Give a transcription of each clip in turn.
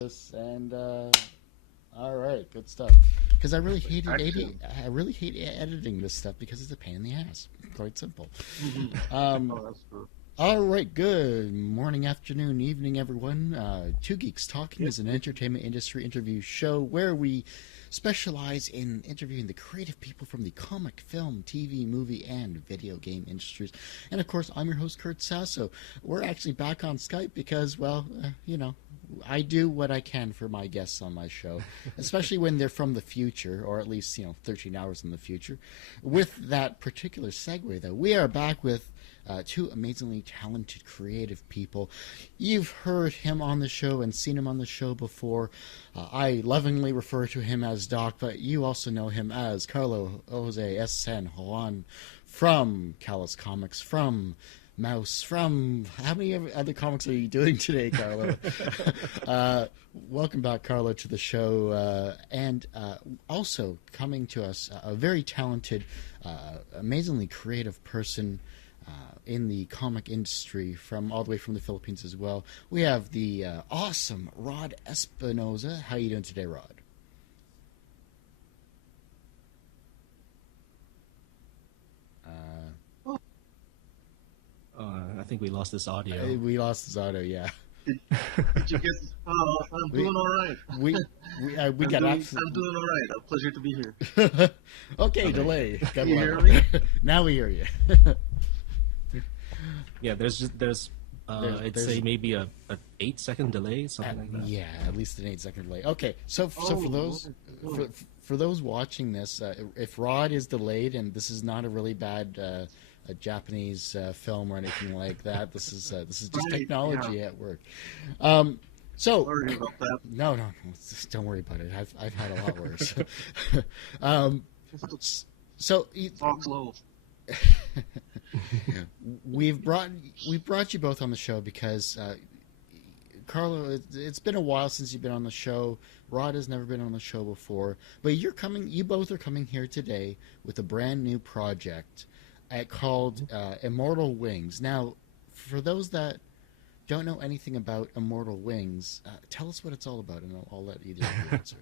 this and all right, good stuff. Because I really hate editing this stuff because it's a pain in the ass. Quite simple. Um, Oh, that's true. all right, good morning, afternoon, evening, everyone. Two Geeks Talking is an entertainment industry interview show where we specialize in interviewing the creative people from the comic, film, TV, movie, and video game industries. And of course, I'm your host, Kurt Sasso. We're actually back on Skype because, well, I do what I can for my guests on my show, especially when they're from the future, or at least, 13 hours in the future. With that particular segue, though, we are back with two amazingly talented, creative people. You've heard him on the show and seen him on the show before. I lovingly refer to him as Doc, but you also know him as Carlo Jose S. Juan from Callous Comics, from Mouse, from how many other comics are you doing today, Carlo? Welcome back, Carlo, to the show. And also coming to us, a very talented, amazingly creative person in the comic industry from all the way from the Philippines as well. We have the awesome Rod Espinosa. How are you doing today, Rod? I think we lost this audio. We lost his audio, yeah. Did you get? Oh, I'm doing all right. We got I'm absolutely. doing all right. A pleasure to be here. Okay, delay. Can you hear me? Now we hear you. Yeah, there's I'd say maybe a 8-second delay, something like that. Yeah, at least an 8-second delay. Okay, so for those for those watching this, if Rod is delayed, and this is not a really bad a Japanese film or anything like that, this is just Right, technology yeah. at work. So Sorry about that. no, just don't worry about it. I've had a lot worse. So Talk slow. we've brought you both on the show because Carlo, it's been a while since you've been on the show. Rod has never been on the show before, but you both are coming here today with a brand new project called Immortal Wings. Now, for those that don't know anything about Immortal Wings, tell us what it's all about, and I'll let either of you answer.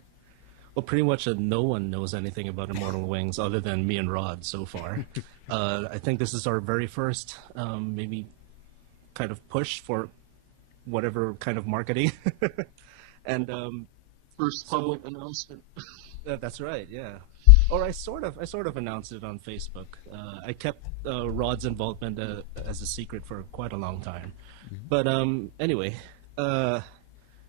Well, pretty much no one knows anything about Immortal Wings other than me and Rod so far. I think this is our very first, maybe, kind of push for whatever kind of marketing. And First public announcement. that's right, yeah. Or I sort of announced it on Facebook. I kept Rod's involvement as a secret for quite a long time. But anyway,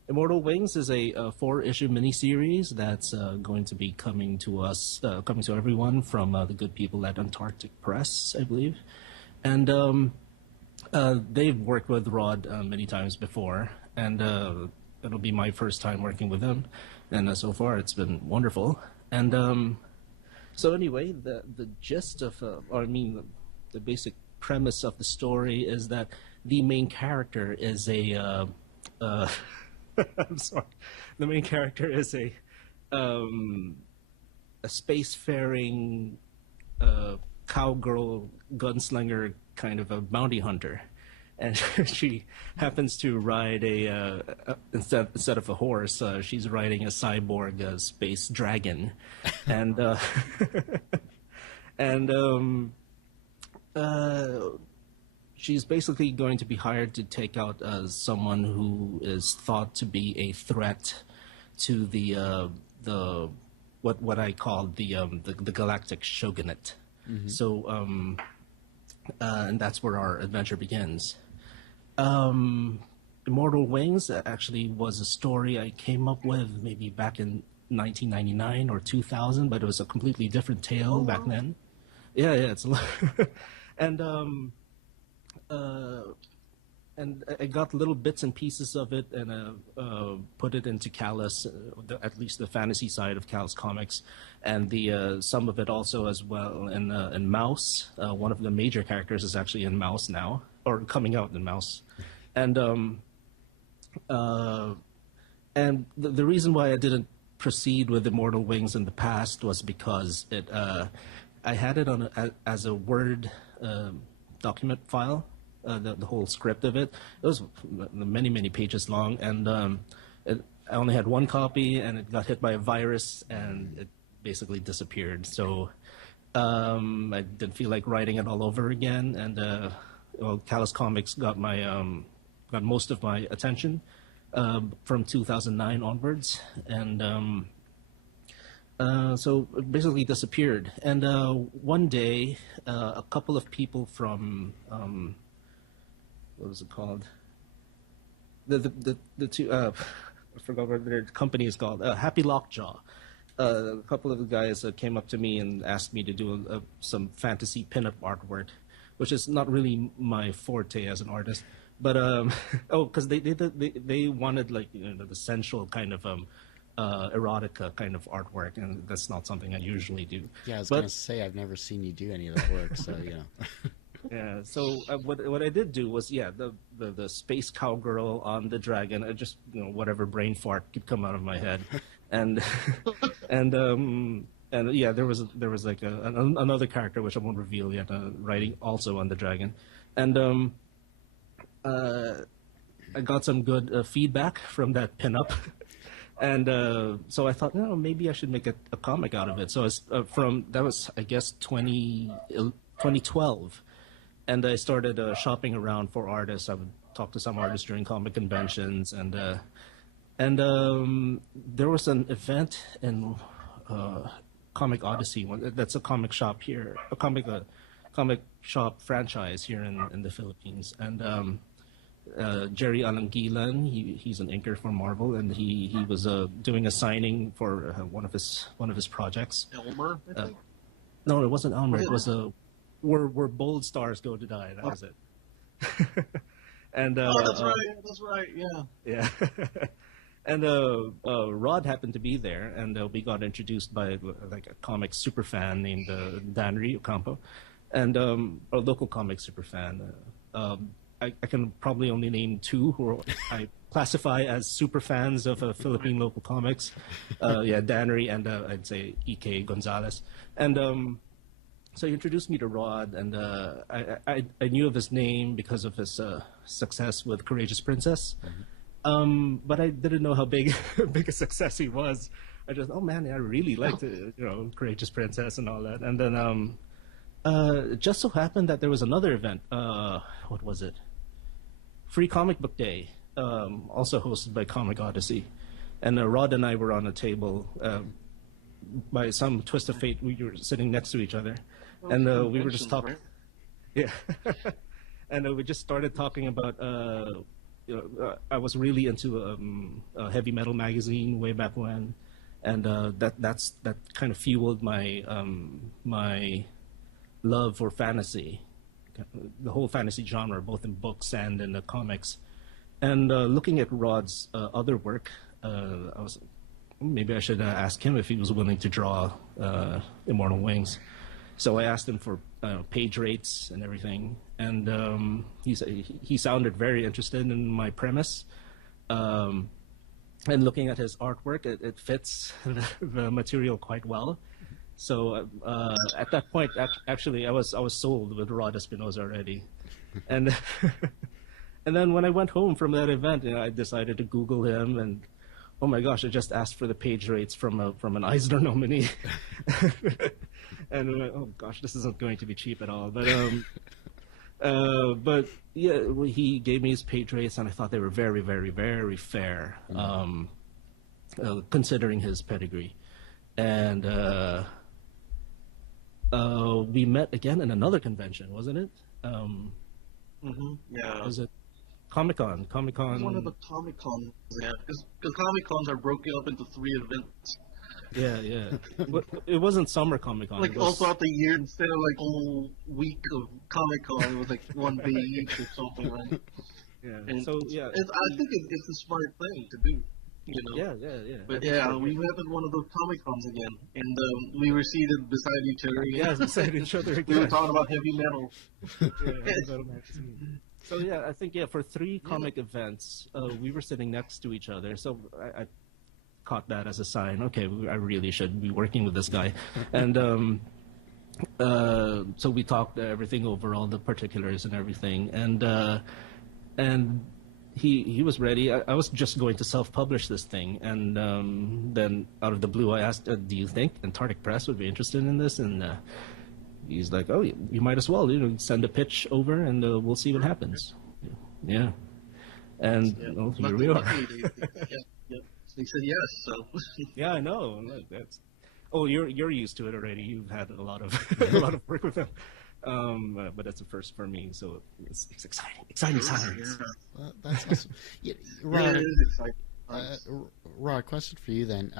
Immortal Wings is a 4-issue miniseries that's going to be coming to us, coming to everyone from the good people at Antarctic Press, I believe. And they've worked with Rod many times before, and it'll be my first time working with them. And so far, it's been wonderful. And so anyway, the gist of, the basic premise of the story is that the main character is a I'm sorry. The main character is a spacefaring cowgirl gunslinger kind of a bounty hunter, and she happens to ride instead of a horse, she's riding a cyborg space dragon, and and she's basically going to be hired to take out someone who is thought to be a threat to the what I call the galactic shogunate. Mm-hmm. So and that's where our adventure begins. Immortal Wings actually was a story I came up with maybe back in 1999 or 2000, but it was a completely different tale back then. Yeah, it's a lot. And I got little bits and pieces of it and put it into Callous, at least the fantasy side of Callous Comics, and the some of it also as well in Mouse. One of the major characters is actually in Mouse now, or coming out in Mouse, and the reason why I didn't proceed with Immortal Wings in the past was because I had it on as a Word document file. The whole script of it. It was many pages long, and I only had one copy, and it got hit by a virus, and it basically disappeared. So I didn't feel like writing it all over again, and well, Callous Comics got got most of my attention from 2009 onwards, and so it basically disappeared. And one day, a couple of people from what was it called? The two I forgot what their company is called. Happy Lockjaw. A couple of the guys came up to me and asked me to do some fantasy pinup artwork, which is not really my forte as an artist. But because they wanted like the sensual kind of erotica kind of artwork, and that's not something I usually do. Yeah, I was gonna say I've never seen you do any of that work, so you know. Yeah. So what I did do was the space cowgirl on the dragon. I just whatever brain fart could come out of my head, and and yeah, there was like another character which I won't reveal yet, writing also on the dragon, and I got some good feedback from that pinup. And so I thought, maybe I should make a comic out of it. So it's that was, I guess, 2012. And I started shopping around for artists. I would talk to some artists during comic conventions. And there was an event in Comic Odyssey. That's a comic shop here, a comic shop franchise here in the Philippines. And Jerry Alangilan, he's an inker for Marvel, and he was doing a signing for one of his projects. Elmer, I think? No, it wasn't Elmer. It was where bold stars go to die. That was it. And that's right. That's right. Yeah. Yeah. And Rod happened to be there, and we got introduced by like a comic super fan named Danry Ocampo, and a local comic super fan. I can probably only name two who I classify as super fans of Philippine local comics. Yeah, Danry and I'd say E.K. Gonzalez. And so he introduced me to Rod, and I knew of his name because of his success with Courageous Princess. Mm-hmm. But I didn't know how big a success he was. I just, oh man, I really liked Courageous Princess and all that. And then it just so happened that there was another event. What was it? Free Comic Book Day, also hosted by Comic Odyssey. And Rod and I were on a table. By some twist of fate, we were sitting next to each other. And we were just talking. Right? Yeah. And we just started talking about, I was really into a heavy metal magazine way back when. And that kind of fueled my my love for fantasy, the whole fantasy genre, both in books and in the comics. And looking at Rod's other work, I was maybe I should ask him if he was willing to draw Immortal Wings. So I asked him for page rates and everything, and he sounded very interested in my premise. And looking at his artwork, it fits the material quite well. So at that point, actually, I was sold with Rod Espinosa already, and and then when I went home from that event, I decided to Google him, and oh my gosh, I just asked for the page rates from an Eisner nominee, and oh gosh, this isn't going to be cheap at all. But yeah, he gave me his page rates, and I thought they were very, very, very fair, considering his pedigree, and. We met again in another convention, wasn't it? Yeah. Was it Comic-Con? One of the Comic-Cons, yeah. Because Comic-Cons are broken up into 3 events. Yeah. But it wasn't summer Comic-Con. Like all throughout the year, instead of like a whole week of Comic-Con, it was like one day each or something, right? Yeah. And so yeah, I think it's a smart thing to do. Yeah. But yeah, we met at one of those Comic Cons again, and we were seated beside each other. Yeah, beside each other again. We were talking about heavy metal. So yeah, I think for 3 comic events, we were sitting next to each other. So I caught that as a sign. Okay, I really should be working with this guy, and so we talked everything over, all the particulars and everything, and he was ready. I was just going to self-publish this thing, and then out of the blue, I asked, "Do you think Antarctic Press would be interested in this?" And he's like, "Oh, you might as well. Send a pitch over, and we'll see what happens." Yeah, and here we are. They said yes. So yeah, I know. Look, that's. Oh, you're used to it already. You've had a lot of work with them. But that's a first for me, so it's exciting times. Well, that's awesome. Rod, it is exciting. Rod, question for you then.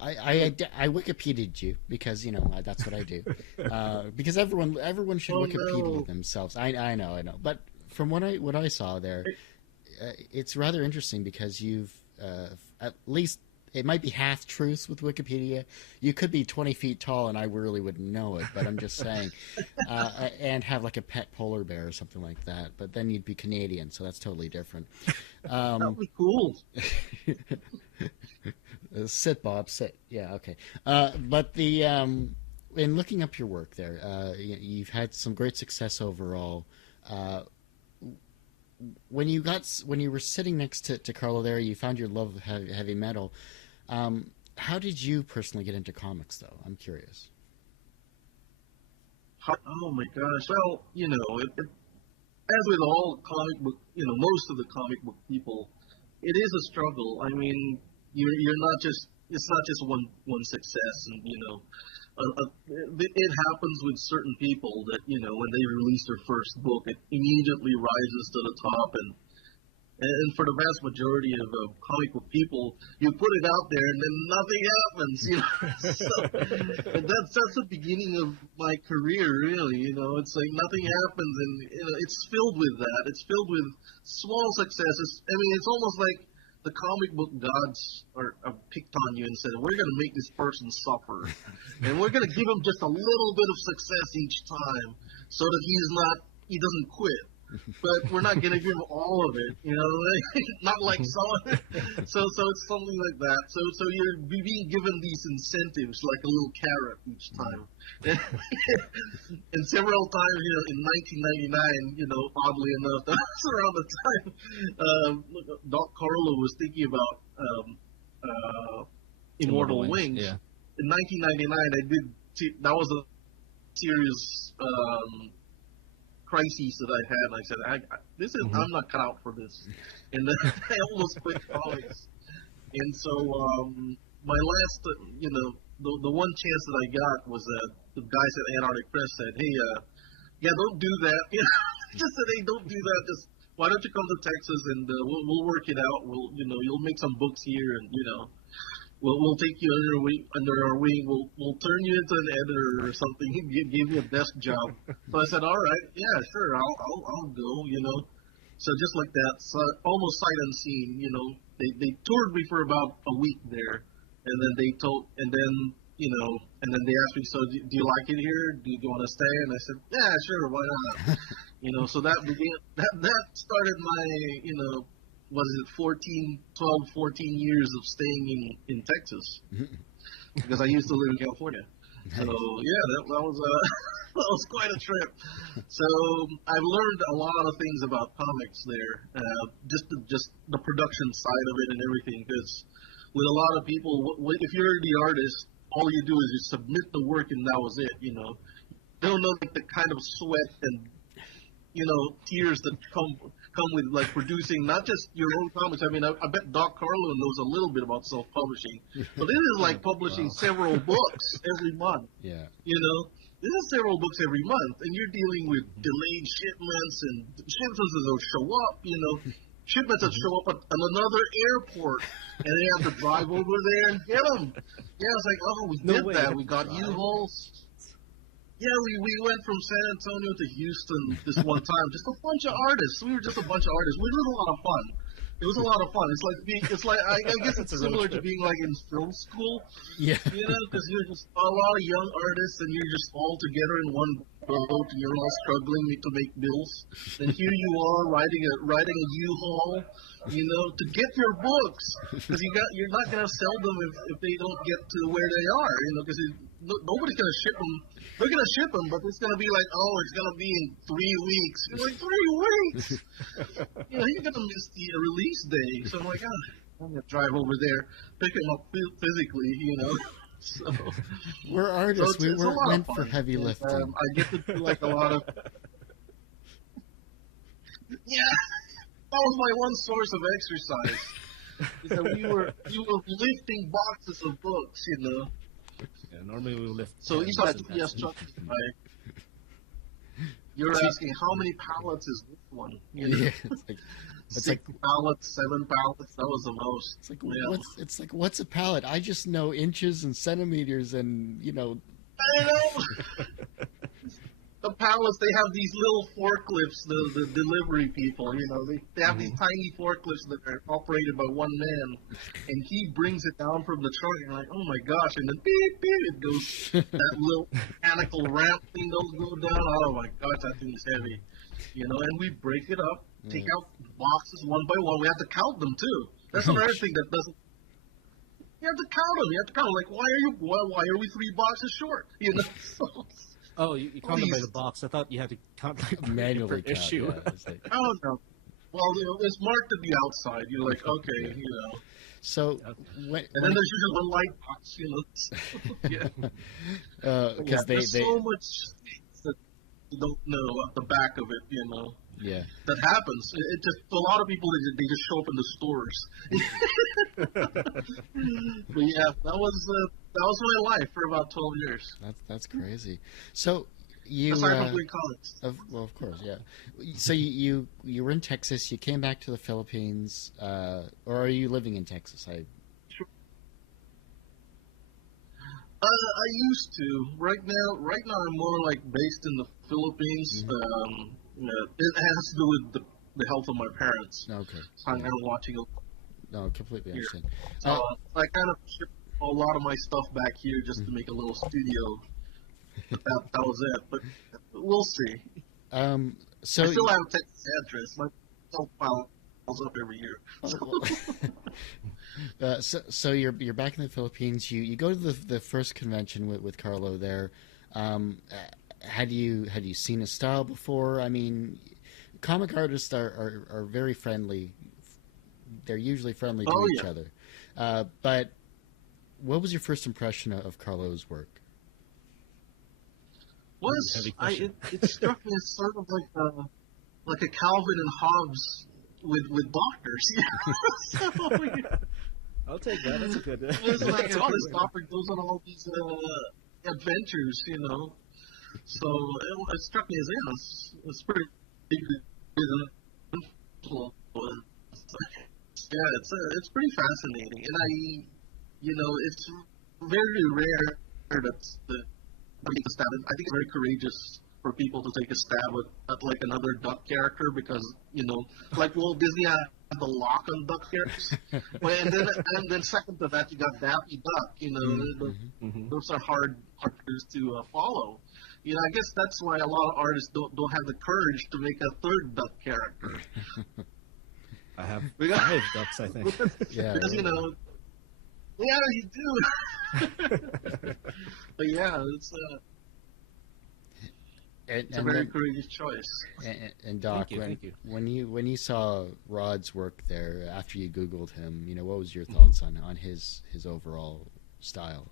I Wikipedia'd you because that's what I do. Because everyone should Wikipedia themselves. I know. But from what I saw there, it's rather interesting because you've at least. It might be half truths with Wikipedia. You could be 20 feet tall, and I really wouldn't know it. But I'm just saying, and have like a pet polar bear or something like that. But then you'd be Canadian, so that's totally different. That would be cool. Sit, Bob, sit. Yeah, okay. But in looking up your work there, you've had some great success overall. When you were sitting next to Carlo there, you found your love of heavy metal. How did you personally get into comics, though? I'm curious. Oh my gosh! Well, as with all comic book, most of the comic book people, it is a struggle. I mean, you're not just it's not just one success, and it happens with certain people that when they release their first book, it immediately rises to the top, and for the vast majority of comic book people, you put it out there and then nothing happens. So that's the beginning of my career, really. It's like nothing happens, and it's filled with that. It's filled with small successes. I mean, it's almost like the comic book gods are picked on you and said, "We're going to make this person suffer, and we're going to give him just a little bit of success each time, so that he doesn't quit. But we're not going to give him all of it, not like someone." So it's something like that. So you're being given these incentives like a little carrot each time. And several times, in 1999, oddly enough, that was around the time Doc Carlo was thinking about Immortal Wings. Yeah. In 1999, that was a serious crises that I had. I said, I'm not cut out for this, and then I almost quit comics. And so my last, the one chance that I got was the guys at Antarctic Press said, "Hey, don't do that." Just said, "Hey, don't do that. Just why don't you come to Texas and we'll work it out. You'll make some books here, and we'll take you under our wing. We'll turn you into an editor or something. Give you a desk job." So I said, "All right, yeah, sure, I'll go." So just like that, so almost sight unseen. They toured me for about a week there, and then they asked me, "So do you like it here? Do you want to stay?" And I said, "Yeah, sure, why not?" So that started my was it 14 years of staying in Texas, because I used to live in California. So yeah, that was that was quite a trip. So I've learned a lot of things about comics there, just the production side of it and everything. Because with a lot of people, if you're the artist, all you do is you submit the work and that was it. They don't know the kind of sweat and tears that come with like producing not just your own comics. I mean, I bet Doc Carlo knows a little bit about self-publishing, but this is like publishing several books every month. Yeah. This is several books every month, and you're dealing with delayed shipments and shipments that don't show up. Shipments that show up at another airport, and they have to drive over there and get them. Yeah, it's like, oh, we did that. We got U-Hauls. Yeah, we went from San Antonio to Houston this one time. Just a bunch of artists. We were just a bunch of artists. We had a lot of fun. It was a lot of fun. It's like I guess it's similar to being like in film school. Yeah. Because you're just a lot of young artists and you're just all together in one boat and you're all struggling to make bills. And here you are riding a U-Haul, to get your books, because you're not gonna sell them if they don't get to where they are, because nobody's gonna ship them. They're gonna ship them, but it's gonna be like, oh, it's gonna be in 3 weeks. You're like, 3 weeks? You're gonna miss the release day. So I'm like, I'm gonna drive over there, pick him up physically. So we're artists. So we weren't meant for heavy lifting. I get to do like a lot of. Yeah, that was my one source of exercise. Is that we were lifting boxes of books, Yeah, normally we lift. So you got instructions, right? You're asking how many pallets is this one? Yeah, it's 6 pallets, 7 pallets. That was the most. It's like what's a pallet? I just know inches and centimeters, and I know. The pallets, they have these little forklifts. The delivery people, they have these tiny forklifts that are operated by one man, and he brings it down from the truck. And you're like, oh my gosh! And then beep beep, it goes. That little mechanical ramp thing go down. Oh my gosh, that thing is heavy. And we break it up, take out boxes one by one. We have to count them too. That's another thing that doesn't. You have to count them. You have to count them. Like, why are we 3 boxes short? Oh, you count them by the box. I thought you had to count manually per issue. Yeah, oh no. Well, it's marked to the outside. You're like, okay, So, and then there's usually one light box, Yeah. Because there's so much that you don't know at the back of it, Yeah. That happens. It just a lot of people they just show up in the stores. But yeah, that was my life for about 12 years. That's crazy. So you aside from doing comics. Of course, yeah. So you were in Texas. You came back to the Philippines, or are you living in Texas? Sure. I used to. Right now, I'm more like based in the Philippines. Mm-hmm. It has to do with the health of my parents. Okay. So I'm kind of watching it. No, completely understand. So I kind of shipped a lot of my stuff back here just to make a little studio. But that was it. But we'll see. So I still have a Texas address. My cell file goes up every year. So you're back in the Philippines. You go to the first convention with Carlo there. Had you seen his style before? I mean, comic artists are very friendly. They're usually friendly to each other. But what was your first impression of Carlo's work? It struck me as sort of like a Calvin and Hobbes with doctors. I'll take that. That's a good. It's like all this doctor goes on all these adventures, So it struck me as it's pretty good. Yeah, it's pretty fascinating, and it's very rare that I think it's very courageous for people to take a stab at like another duck character because like Walt Disney had the lock on duck characters, and then second to that you got Daffy Duck. Those are hard characters to follow. I guess that's why a lot of artists don't have the courage to make a third duck character. I have 5 ducks, I think. Yeah, because you do. But yeah, it's a very courageous choice. And Doc, thank you. when you saw Rod's work there after you Googled him, what was your thoughts on his overall style?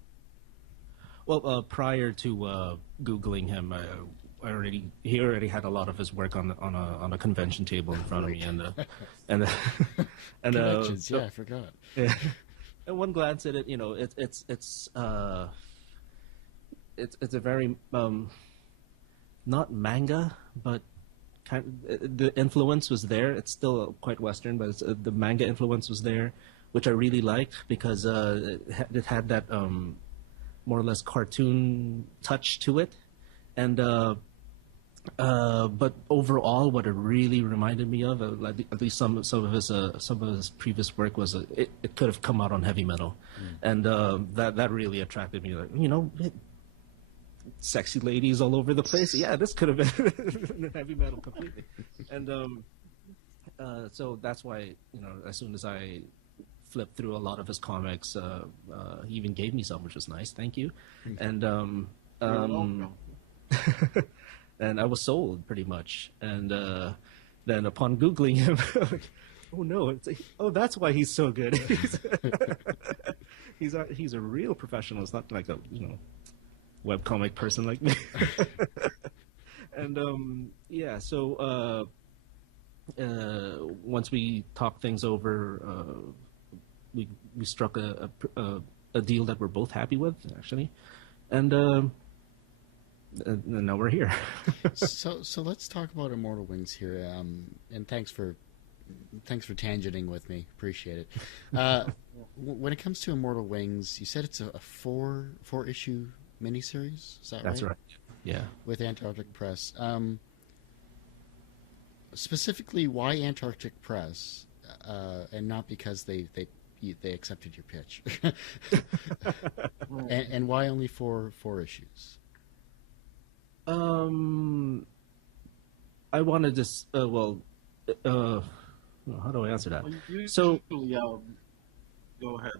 Well, prior to Googling him, he already had a lot of his work on a convention table in front of me, and conventions. I forgot. Yeah. And one glance at it, it's a very not manga, but the influence was there. It's still quite Western, but the manga influence was there, which I really liked because it had that more or less cartoon touch to it, and but overall, what it really reminded me of, at least some of his previous work, was it could have come out on heavy metal, and that really attracted me. Like, sexy ladies all over the place. Yeah, this could have been heavy metal completely, and so that's why as soon as I flipped through a lot of his comics. He even gave me some, which was nice. Thank you. And and I was sold pretty much. And then upon googling him, like, oh no, that's why he's so good. He's a real professional. It's not like a webcomic person like me. And so once we talked things over, we struck a deal that we're both happy with, actually, and now we're here. So let's talk about Immortal Wings here, and thanks for tangenting with me. Appreciate it. When it comes to Immortal Wings, you said it's a four issue miniseries. Is that right? That's right. Yeah. With Antarctic Press. Specifically, why Antarctic Press, and not because they accepted your pitch, and why only four issues? I wanted to. How do I answer that? Well, go ahead.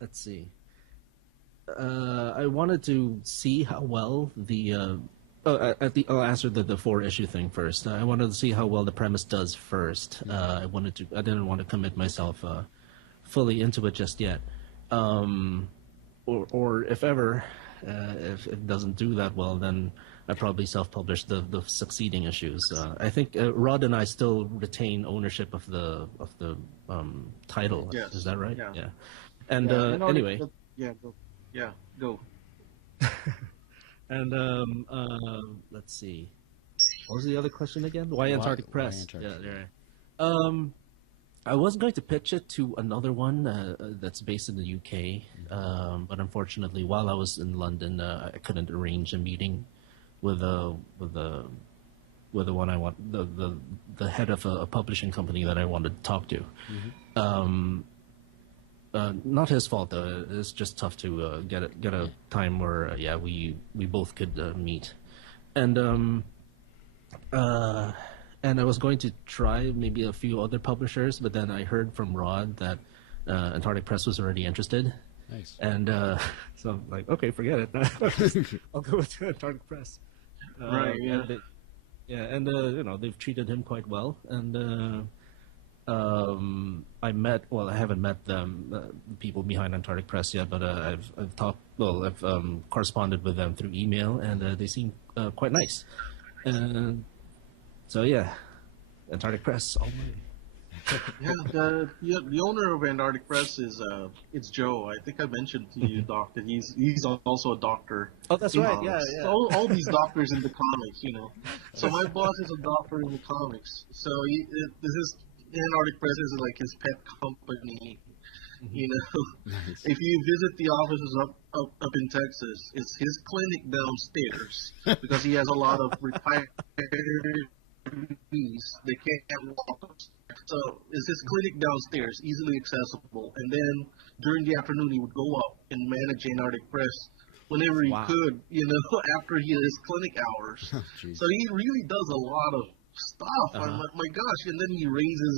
Let's see. I wanted to see how well I'll answer the 4-issue thing first. I wanted to see how well the premise does first. I didn't want to commit myself fully into it just yet. Or if ever, if it doesn't do that well, then I probably self-publish the succeeding issues. I think Rod and I still retain ownership of the title. Yes. Is that right? Yeah. And anyway. Go. And let's see. What was the other question again? Why Antarctic Press? Why Antarctic? Yeah, right. I was going to pitch it to another one that's based in the UK, but unfortunately, while I was in London, I couldn't arrange a meeting with the one I want, the head of a publishing company that I wanted to talk to. Mm-hmm. Not his fault though. It's just tough to get a time where we both could meet, and I was going to try maybe a few other publishers, but then I heard from Rod that Antarctic Press was already interested. Nice. And so I'm like, okay, forget it. I'll go with Antarctic Press. Right. Yeah. And they've treated him quite well, and. I haven't met the people behind Antarctic Press yet, but I've corresponded with them through email, and they seem quite nice. And so Antarctic Press all the way. The owner of Antarctic Press is it's Joe. I think I mentioned to you, Doc, that he's also a doctor. Oh, that's right. Yeah. All these doctors in the comics, So my boss is a doctor in the comics. So this is. Antarctic Press is like his pet company, Nice. If you visit the offices up in Texas, it's his clinic downstairs because he has a lot of retirees. They can't walk. So it's his clinic downstairs, easily accessible. And then during the afternoon, he would go up and manage Antarctic Press whenever he could, after his clinic hours. Oh, so he really does a lot of stuff. I'm like, my gosh, and then he raises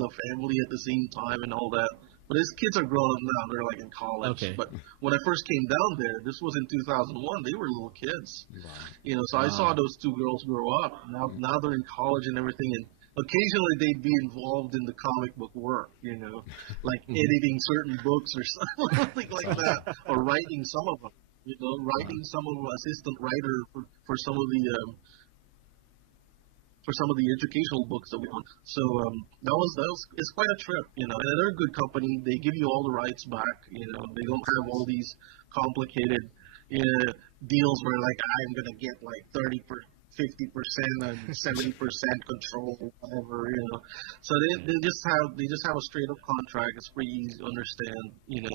a family at the same time and all that. But his kids are grown up now; they're like in college. Okay. But when I first came down there, this was in 2001. They were little kids, Wow. So I saw those two girls grow up. Now they're in college and everything, and occasionally they'd be involved in the comic book work, like editing certain books or something like that, or writing some of them. Writing some of them, assistant writer for some of the. For some of the educational books that we want. So it's quite a trip, and they're a good company. They give you all the rights back, they don't have all these complicated deals where like I'm gonna get like 50% and 70% control, whatever, So they just have a straight up contract. It's pretty easy to understand, and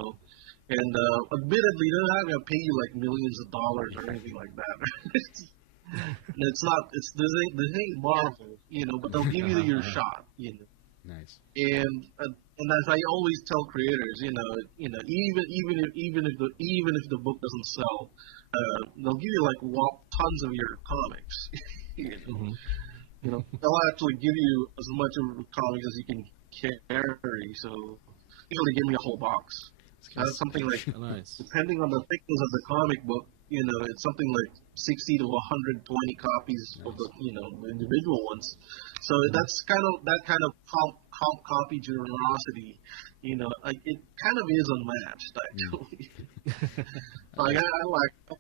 admittedly they're not gonna pay you like millions of dollars or anything like that. This ain't Marvel, but they'll give you your shot, Nice. And as I always tell creators, even if the book doesn't sell, they'll give you like tons of your comics, You know, they'll actually give you as much of a comic as you can carry. So usually give me a whole box. That's something like, Nice. depending on the thickness of the comic book, you know, it's something like 60 to 120 copies of the, you know, the individual ones. So that's kind of that kind of copy generosity, you know, like it kind of is unmatched actually. Like I like it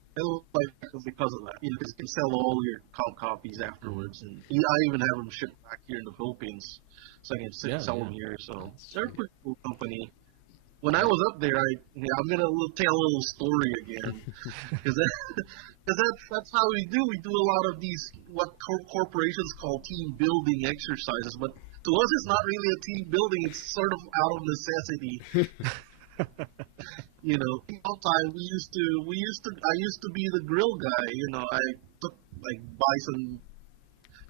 because of that, you know, because you can sell all your copies afterwards, and I even have them shipped back here in the Philippines, so I can sell them here. So they're a pretty cool company. When I was up there, I'm gonna tell a little story again, because that's how we do. We do a lot of these what corporations call team building exercises, but to us, it's not really a team building. It's sort of out of necessity. You know, one time I used to be the grill guy. You know, I took buy some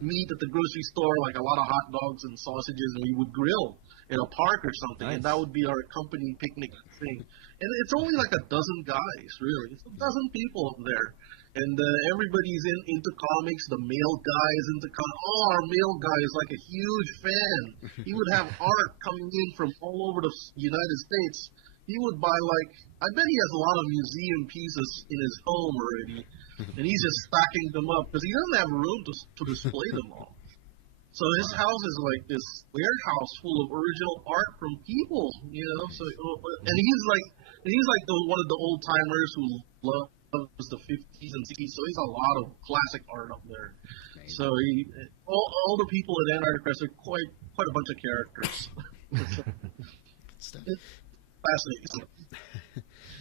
meat at the grocery store, like a lot of hot dogs and sausages, and we would grill in a park or something, and that would be our company picnic thing. And it's only like a dozen guys, really. It's a dozen people up there, and everybody's into comics. The male guy is into comics. Oh, our male guy is like a huge fan. He would have art coming in from all over the United States. He would buy I bet he has a lot of museum pieces in his home already, and he's just stacking them up because he doesn't have room to display them all. So his house is like this warehouse full of original art from people, you know. So and he's like one of the old timers who loves the 50s and 60s. So he's a lot of classic art up there. Amazing. So all the people at Antarctic Press are quite a bunch of characters. It's fascinating.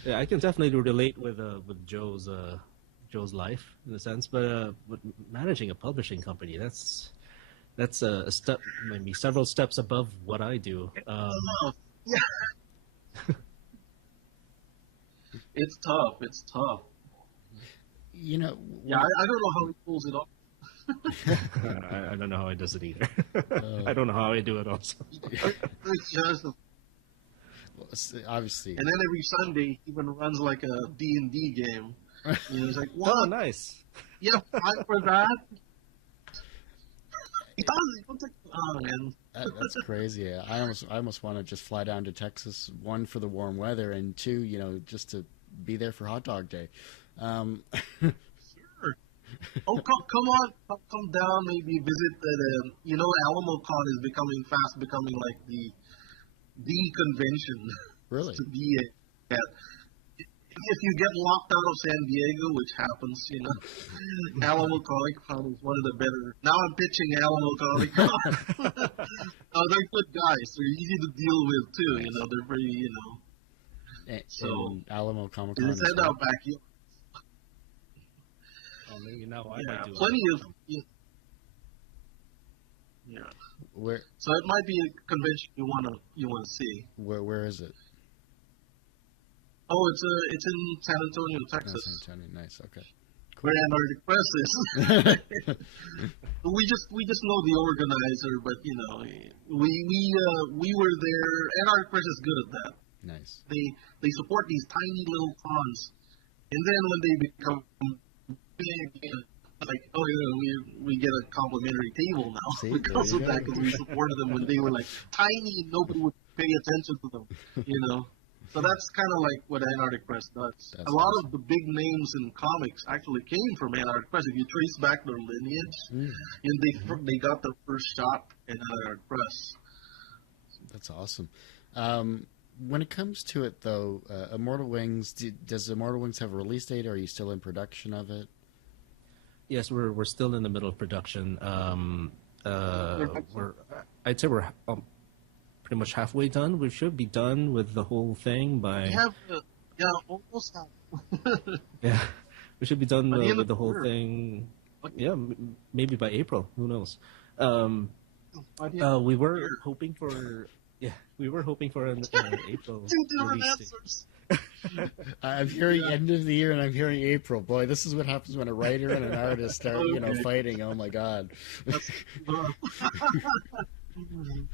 Yeah, I can definitely relate with Joe's life in a sense, but managing a publishing company, that's a step, maybe several steps above what I do. Yeah. It's tough. It's tough. You know. Yeah, I don't know how he pulls it off. I don't know how he does it either. I don't know how I do it also. It's just obviously. And then every Sunday, he even runs like a D&D game. You know, he's like, "What? Oh, nice. Yeah, time for that." He does. Oh man, that's crazy. I almost want to just fly down to Texas, one for the warm weather, and two, you know, just to be there for Hot Dog Day. Sure. Oh, come down, maybe visit the. You know, AlamoCon is becoming like the convention. Really? To be at. If you get locked out of San Diego, which happens, you know, Alamo Comic Con is one of the better. Now I'm pitching Alamo Comic Con. Oh, they're good guys. They're easy to deal with too. You know, they're pretty, you know. And Alamo Comic Con. It's in our backyard. Oh, maybe now I might do plenty it. of. Yeah. Where? So it might be a convention you wanna see. Where is it? Oh, it's in San Antonio, Texas. San Antonio, nice. Okay. Cool. Where Antarctic Press is. we just know the organizer, but you know, we were there. Antarctic Press is good at that. Nice. They support these tiny little cons, and then when they become big, like, oh, you know, we get a complimentary table now because of that, because we supported them when they were like tiny and nobody would pay attention to them, you know. So that's kind of like what Antarctic Press does. A lot of the big names in comics actually came from Antarctic Press. If you trace back their lineage, and they got their first shot in Antarctic Press. That's awesome. When it comes to it, though, Immortal Wings, does Immortal Wings have a release date, or are you still in production of it? Yes, we're still in the middle of production. I'd say we're pretty much halfway done. We should be done with the whole thing by. Almost half. Yeah, we should be done with the whole thing. Yeah, maybe by April. Who knows? We were hoping for. Yeah, we were hoping for an April release date. I'm hearing end of the year, and I'm hearing April. Boy, this is what happens when a writer and an artist start, fighting. Oh my God.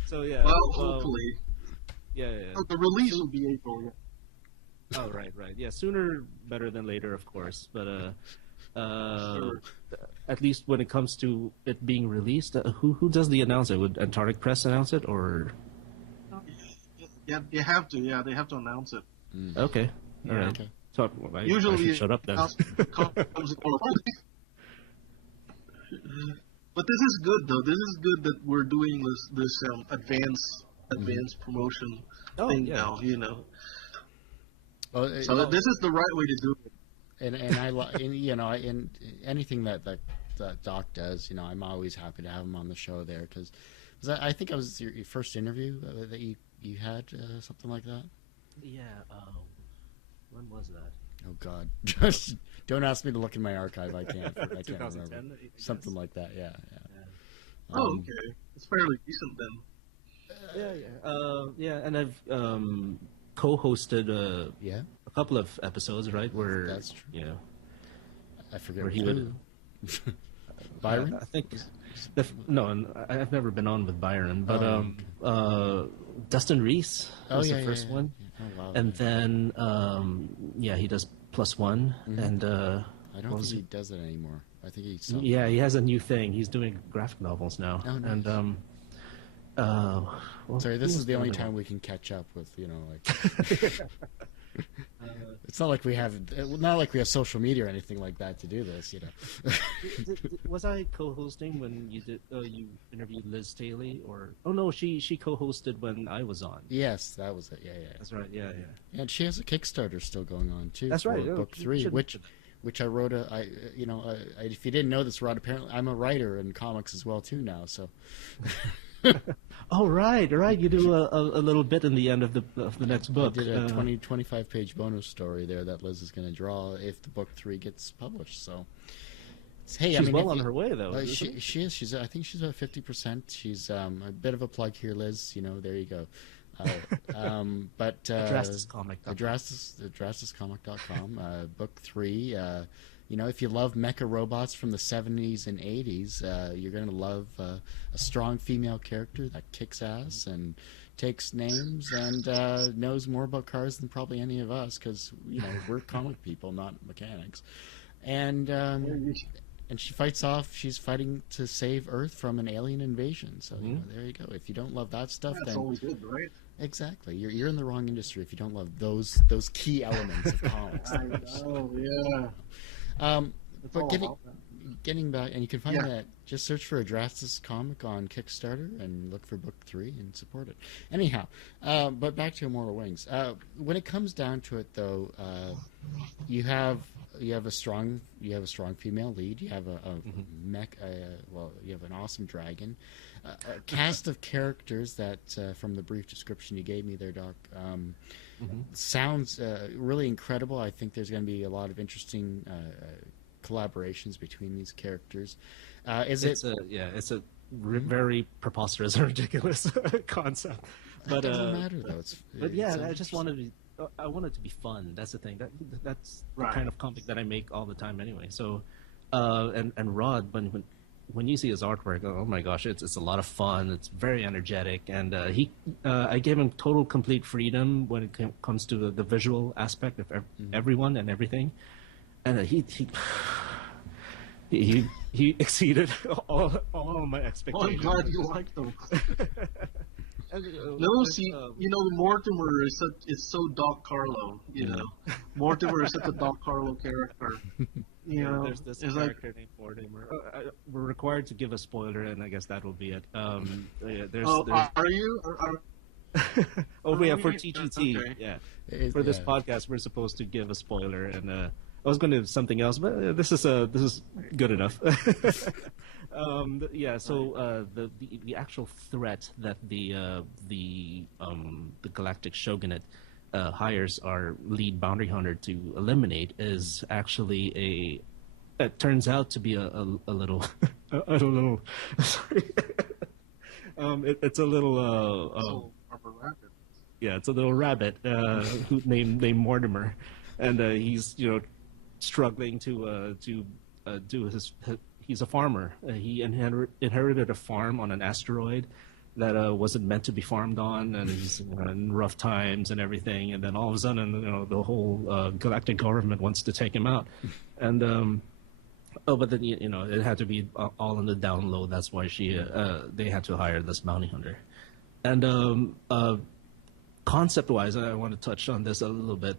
So yeah. Well, hopefully. Yeah. The release will be April. Yeah. Oh right. Yeah, sooner better than later, of course. But Sure. At least when it comes to it being released, who does the announcing? Would Antarctic Press announce it, or? Yeah, they have to. Yeah, they have to announce it. Okay, all right. Okay. So I Usually, should shut up then. But this is good though. This is good that we're doing this advanced promotion thing now. You know. So this is the right way to do it. And I and anything that Doc does, I'm always happy to have him on the show there because I think it was your first interview that you had something like that. Yeah. When was that? Oh God! Just don't ask me to look in my archive. I can't remember. Something like that. Yeah. Okay. It's fairly recent then. Yeah. And I've co-hosted a couple of episodes, right? Where that's true. I forget where he would. Byron. I think. No, I've never been on with Byron, but Dustin Reese was the first one. Yeah. Oh, wow. And then, he does +1, and I don't think he does it anymore. I think he's. Yeah, he has a new thing. He's doing graphic novels now, nice. And sorry, this is the only time we can catch up with, it's not like we have social media or anything like that to do this, Was I co-hosting when you did? You interviewed Liz Staley, or no, she co-hosted when I was on. Yes, that was it. Yeah. That's right. Yeah. And she has a Kickstarter still going on too. That's right. Book 3, which I wrote if you didn't know this, Rod, apparently I'm a writer in comics as well too now. So. Oh right. You do a little bit in the end of the next book. I did a 25 page bonus story there that Liz is going to draw if the book 3 gets published. So, she's well on her way though. She is. I think she's about 50%. She's a bit of a plug here, Liz. There you go. But AdrastisComic.com, book 3. If you love mecha robots from the 70s and 80s, you're going to love a strong female character that kicks ass and takes names and knows more about cars than probably any of us because, we're comic people, not mechanics. And she's fighting to save Earth from an alien invasion. So, there you go. If you don't love that stuff, that's then... always good, right? Exactly. You're in the wrong industry if you don't love those key elements of comics. I know, yeah. But getting back, and you can find that. Just search for Adrastis Comic on Kickstarter and look for book 3 and support it. Anyhow, but back to Immortal Wings. When it comes down to it, though, you have a strong female lead. You have you have an awesome dragon. A cast of characters that, from the brief description you gave me there, Doc, sounds really incredible. I think there's going to be a lot of interesting collaborations between these characters. It's a very preposterous and ridiculous concept. But it doesn't matter though. I want it to be fun. That's the thing. That's right. The kind of comic that I make all the time anyway. So, and Rod, when you see his artwork, oh my gosh, it's a lot of fun. It's very energetic, and I gave him total complete freedom when it comes to the visual aspect of everyone and everything, and he exceeded all my expectations. Oh, I'm glad you like them. Mortimer is so Doc Carlo. Mortimer is such a Doc Carlo character. There's this character named Mortimer. We're required to give a spoiler, and I guess that will be it. Are you? For TGT, okay. yeah. For this podcast, we're supposed to give a spoiler, and I was going to do something else, but this is good enough. So the actual threat that the Galactic Shogunate hires our lead bounty hunter to eliminate is actually it turns out to be a little sorry. It's a little rabbit. Yeah, it's a little rabbit named Mortimer, and he's struggling to do his. He's a farmer. He inherited a farm on an asteroid that wasn't meant to be farmed on, and he's in rough times and everything. And then all of a sudden, the whole galactic government wants to take him out, and Oh, but then you know it had to be all on the down low. That's why they had to hire this bounty hunter. And concept-wise, I want to touch on this a little bit.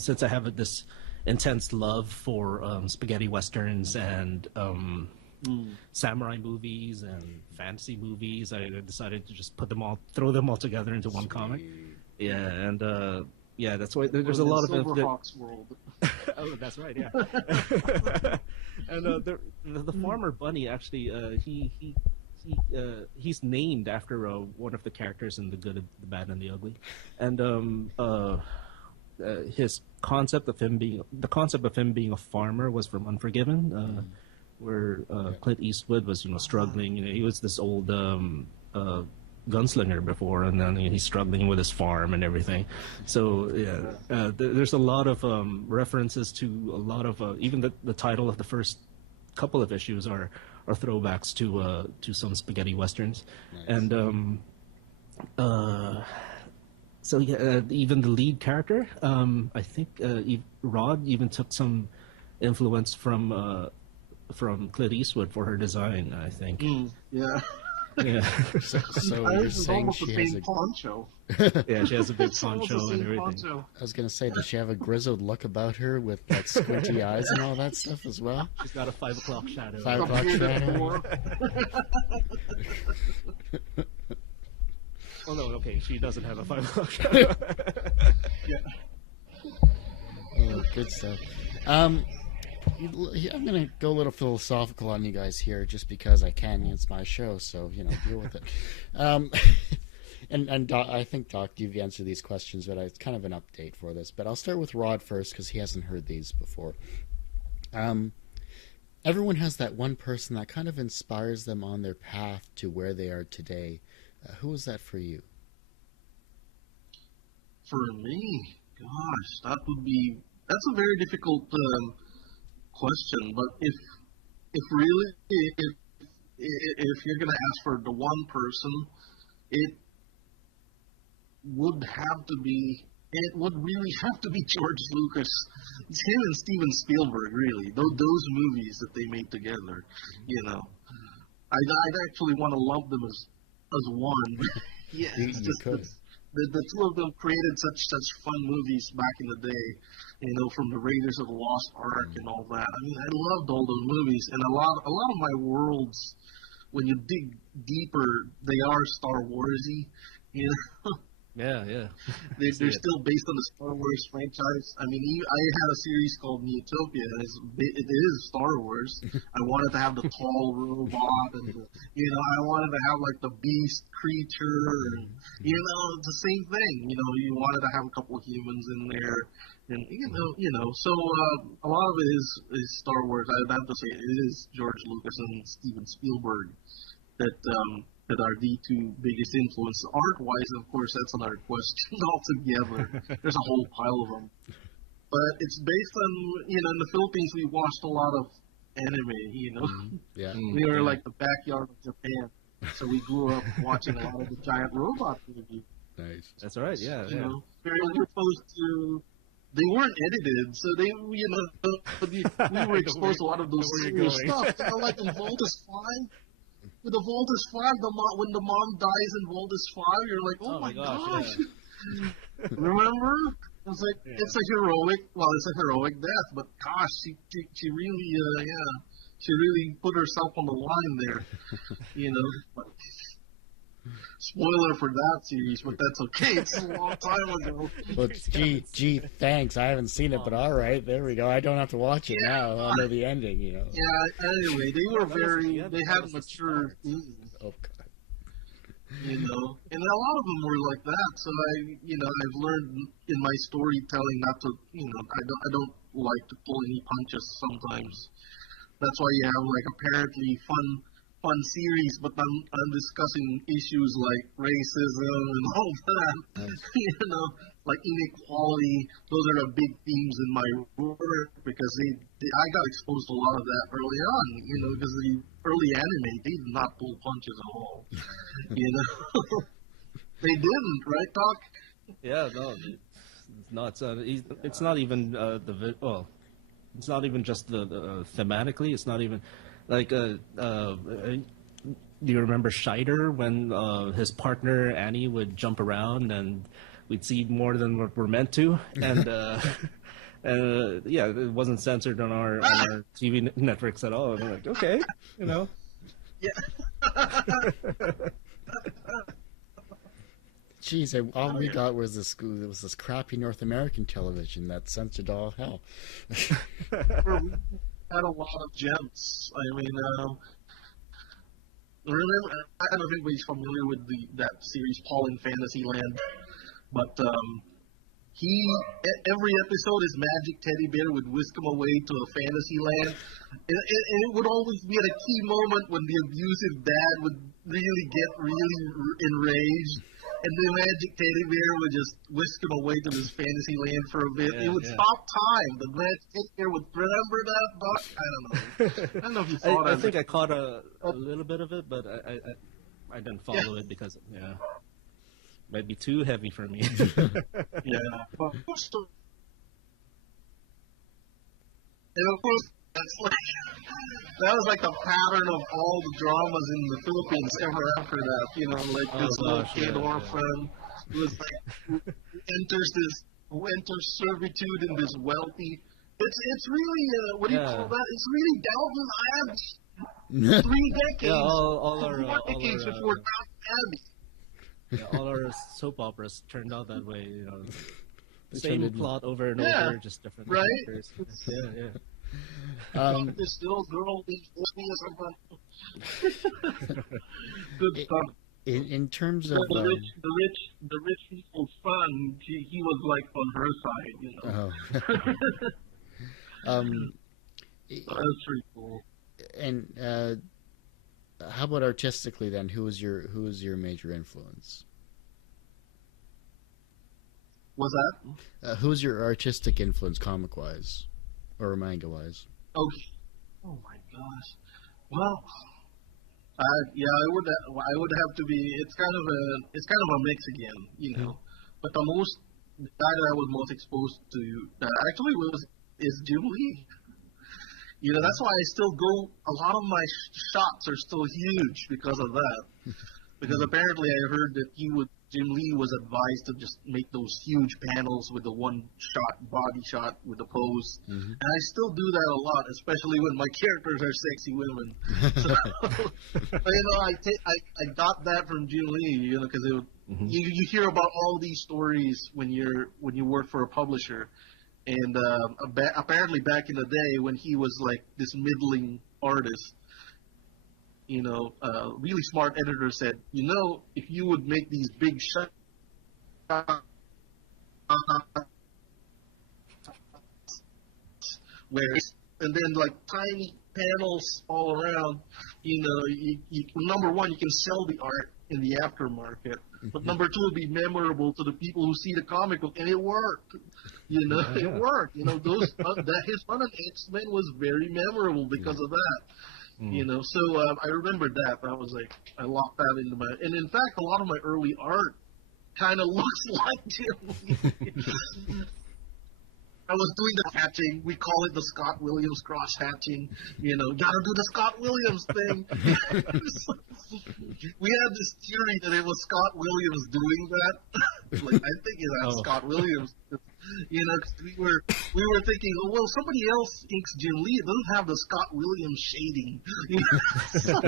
Since I have this intense love for spaghetti westerns and samurai movies and fantasy movies, I decided to just throw them all together into one comic. Yeah, and yeah, that's why there's a lot of Silverhawk's world. Oh, that's right. Yeah. And the farmer bunny actually, he's named after one of the characters in The Good, the Bad, and the Ugly, and his concept of him being a farmer was from Unforgiven, where Clint Eastwood was struggling. He was this old gunslinger before, and then he's struggling with his farm and everything. So yeah, there's a lot of references to a lot of even the title of the first couple of issues are throwbacks to some spaghetti westerns. Nice. And so yeah, even the lead character, I think Rod even took some influence from Clint Eastwood for her design, I think. Yeah. Yeah. So you're saying she has a poncho. Yeah, she has a big poncho and everything. Poncho. I was gonna say, does she have a grizzled look about her with like squinty eyes and all that stuff as well? She's got a 5 o'clock shadow. 5 o'clock shadow. Oh no, okay, she doesn't have a 5 o'clock shadow. Yeah. Oh, good stuff. I'm going to go a little philosophical on you guys here just because I can. It's my show, so, deal with it. And Doc, I think, Doc, you've answered these questions, but it's kind of an update for this. But I'll start with Rod first because he hasn't heard these before. Everyone has that one person that kind of inspires them on their path to where they are today. Who was that for you? For me, gosh, that's a very difficult question. But if you're going to ask for the one person, it would really have to be George Lucas. It's him and Steven Spielberg, really. Those movies that they made together, I'd actually want to lump them as one. Yeah, it's just the two of them created such fun movies back in the day, from the Raiders of the Lost Ark and all that. I mean, I loved all those movies, and a lot of my worlds, when you dig deeper, they are Star Warsy, Yeah. They're still based on the Star Wars franchise. I mean, I had a series called Neutopia, and it is Star Wars. I wanted to have the tall robot, and I wanted to have like the beast creature, and it's the same thing. You wanted to have a couple of humans in there, and So a lot of it is Star Wars. I'd have to say it is George Lucas and Steven Spielberg that are the two biggest influences. Art-wise, of course, that's another question altogether. There's a whole pile of them. But it's based on, in the Philippines, we watched a lot of anime, Yeah. We were like the backyard of Japan. So we grew up watching a lot of the giant robot movies. Nice. That's right, yeah. Very exposed to... They weren't edited, so we were exposed to a lot of those serious stuff. Like in Voltus 5. With the Voltus 5, when the mom dies in Voltus 5, you're like, oh my gosh. Yeah. Remember? It's like it's a heroic death, but gosh, she really she really put herself on the line there, But, spoiler for that series, but that's okay. It's a long time ago. Well, gee, thanks. I haven't seen it, but all right, there we go. I don't have to watch it now. I know the ending, Yeah. Anyway, they were they had mature themes. Oh God. And a lot of them were like that. So I've learned in my storytelling not to, I don't like to pull any punches sometimes. That's why you have like apparently fun series, but I'm discussing issues like racism and all that. Like inequality. Those are the big themes in my work because I got exposed to a lot of that early on. Because the early anime, they did not pull punches at all. They didn't, right, Doc? Yeah, no, it's not. It's not even it's not even just the thematically. It's not even like do you remember Scheider when his partner Annie would jump around and we'd see more than what we're meant to, and yeah, it wasn't censored on our TV networks at all. And I'm like, okay, you know. Yeah. Jeez, all we got was this crappy North American television that censored all hell. We had a lot of gems. I mean, remember, I don't know if anybody's familiar with that series, Paul in Fantasyland, but every episode, his magic teddy bear would whisk him away to a fantasy land, and it would always be at a key moment when the abusive dad would really get really enraged, and the magic teddy bear would just whisk him away to this fantasy land for a bit. It would stop time. The magic teddy bear would remember that, Doc? I don't know if you saw that. I think I caught a little bit of it, but I didn't follow it because might be too heavy for me. Yeah. And of course, that was like a pattern of all the dramas in the Philippines ever after that. You know, like this little kid orphan who was like who enters servitude in this wealthy. It's really what do you call that? It's really Downton Abbey. 3 decades. Yeah, all our decades before Downton Abbey. Yeah, all our soap operas turned out that way. You know, same plot over and over, just different characters. Yeah. This little girl being good stuff. In terms of the rich people's son, he was like on her side, you know. That's pretty cool. And how about artistically then? Who was your major influence? What's that? Who's your artistic influence, comic wise or manga wise? Okay. Oh my gosh. Well, I would have to be. It's kind of a mix again, you know. But the guy that I was most exposed to actually is Jim Lee. You know, that's why I still go. A lot of my shots are still huge because of that. Because apparently I heard that Jim Lee was advised to just make those huge panels with the one shot, body shot with the pose. And I still do that a lot, especially when my characters are sexy women. So, but, you know, I got that from Jim Lee, you know, because you hear about all these stories when you work for a publisher. And apparently back in the day when he was like this middling artist, you know, really smart editor said, you know, if you would make these big shots and then like tiny panels all around, you know, number one, you can sell the art in the aftermarket, but number two, it'll be memorable to the people who see the comic book, and it worked. You know, it worked. You know, his run on X-Men was very memorable because of that. You know, so I remember that. I was like, I locked that into my, and in fact, a lot of my early art kind of looks like Jim. I was doing the hatching. We call it the Scott Williams cross hatching. You know, gotta do the Scott Williams thing. We had this theory that it was Scott Williams doing that. Like, I think it's Scott Williams. You know, 'cause we were thinking, oh, well, somebody else inks Jim Lee. It doesn't have the Scott Williams shading. You know? So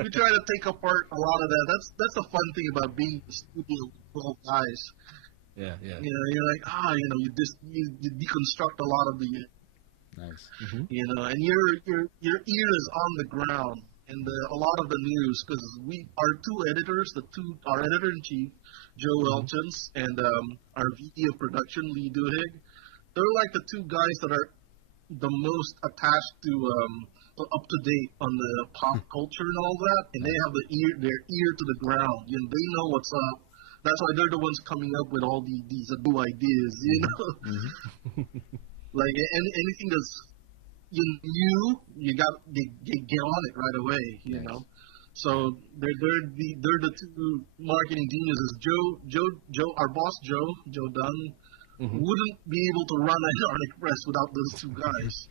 we try to take apart a lot of that. That's the fun thing about being a studio with 12 guys. Yeah. You know, you're like, you know, you deconstruct a lot of the, nice. You know, and your ear is on the ground, and a lot of the news, because our two editors, our editor in chief, Joe Elchins, and our VP of production, Lee Duhigg, they're like the two guys that are the most attached to up to date on the pop culture and all that, and they have their ear to the ground. You know, they know what's up. That's why they're the ones coming up with all these new ideas, you know. Like anything that's new, you get on it right away, you know. So they're the two marketing geniuses. Joe, our boss Joe Dunn, wouldn't be able to run Antarctic Press without those two guys.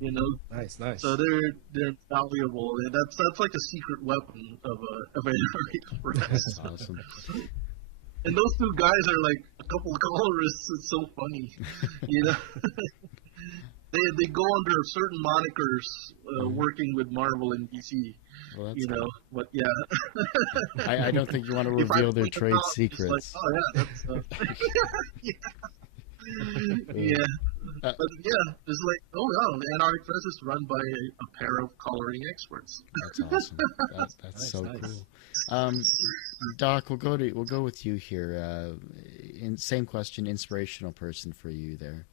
Nice. So they're valuable. That's like a secret weapon of Antarctic Press. That's awesome. And those two guys are like a couple of colorists. It's so funny, They go under certain monikers working with Marvel and DC. Well, But yeah. I don't think you want to reveal their trade secrets. Like, oh yeah, that's yeah. But yeah, it's like, oh wow, the Antarctic Press is run by a pair of coloring experts. That's awesome. That's so cool. Doc, we'll go with you here. Same question, inspirational person for you there.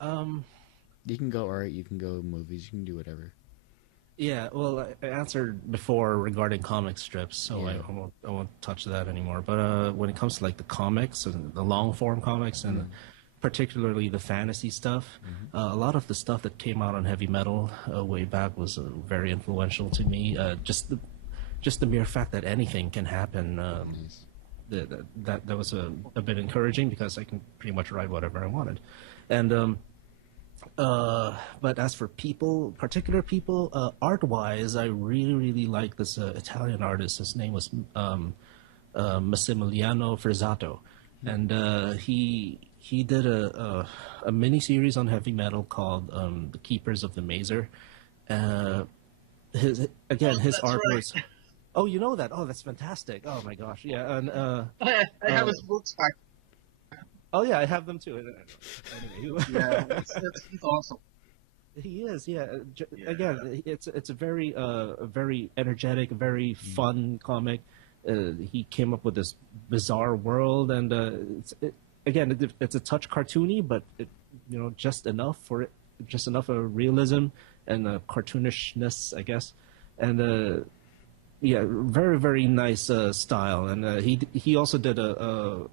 You can go art, you can go movies, you can do whatever. Yeah, well, I answered before regarding comic strips, so I won't touch that anymore. But when it comes to like the comics and the long form comics and particularly the fantasy stuff, a lot of the stuff that came out on Heavy Metal way back was very influential to me. Just the mere fact that anything can happen. That was a bit encouraging because I can pretty much write whatever I wanted. And but as for particular people, art-wise, I really like this Italian artist. His name was Massimiliano Frizzato, and he did a mini-series on heavy metal called The Keepers of the Mazer. His art was... Oh, you know that? Oh, that's fantastic. Oh, my gosh. Yeah, and... I have his books back. Oh yeah, I have them too. Anyway. Yeah, he's awesome. He is, yeah. Again, it's a very energetic, very fun comic. He came up with this bizarre world, and it's a touch cartoony, but just enough of realism and cartoonishness, I guess, and very very nice style. And he also did a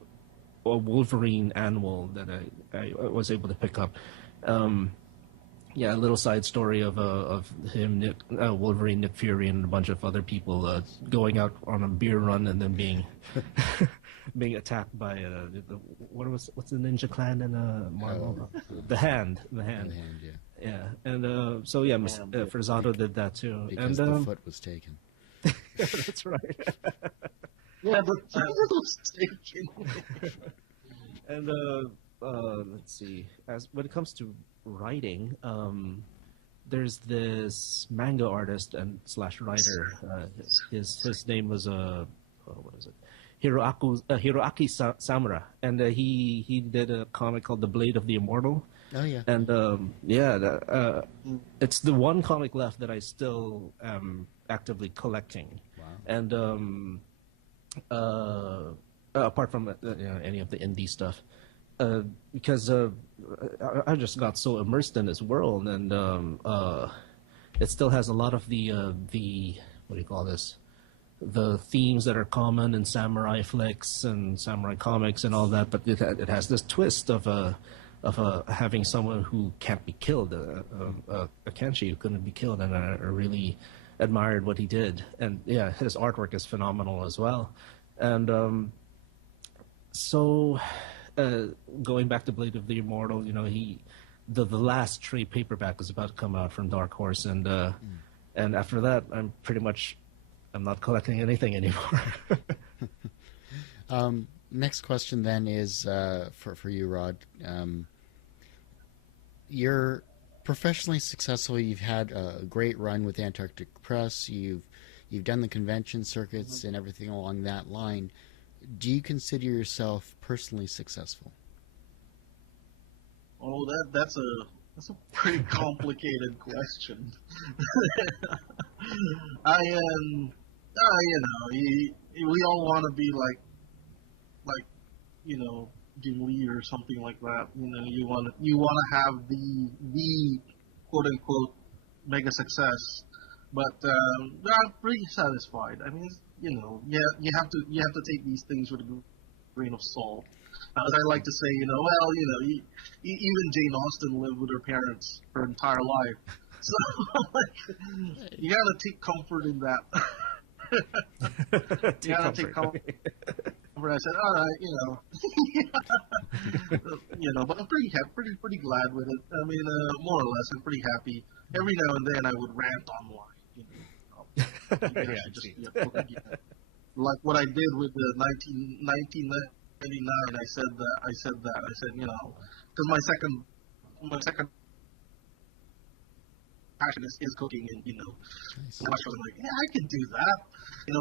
Wolverine annual that I was able to pick up. A little side story of him, Wolverine, Nick Fury, and a bunch of other people going out on a beer run and then being attacked by what's the Ninja Clan in Marvel? The Hand. Yeah. And Frizzato did that too. Because and, the foot was taken. That's right. Yeah, but was taken. And let's see. When it comes to writing, there's this manga artist and / writer. His name was what is it? Hiroaki Samura, and he did a comic called The Blade of the Immortal. Oh yeah. And it's the one comic left that I still am actively collecting. Wow. And apart from any of the indie stuff, because I just got so immersed in this world, and it still has a lot of the what do you call this? The themes that are common in samurai flicks and samurai comics and all that, but it has this twist of having someone who can't be killed, a Kenshi who couldn't be killed, and I really admired what he did. And yeah, his artwork is phenomenal as well. And going back to Blade of the Immortal, the last trade paperback is about to come out from Dark Horse, and after that, I'm not collecting anything anymore. Next question then is for you, Rod. You're professionally successful. You've had a great run with Antarctic Press. You've done the convention circuits and everything along that line. Do you consider yourself personally successful? Oh, that's a pretty complicated question. I am, we all want to be like Jim Lee or something like that. You want to have the quote unquote mega success, but I'm pretty satisfied. I mean, you have to take these things with a grain of salt. As I like to say, even Jane Austen lived with her parents her entire life, so you gotta take comfort in that. You gotta take comfort. I said, all right, but I'm pretty happy, pretty glad with it. I mean, more or less, I'm pretty happy. Every now and then I would rant online, maybe I should just be a book again. Like what I did with the 1999, I said, because my second passion is cooking, and Nice. I was like, yeah, I can do that,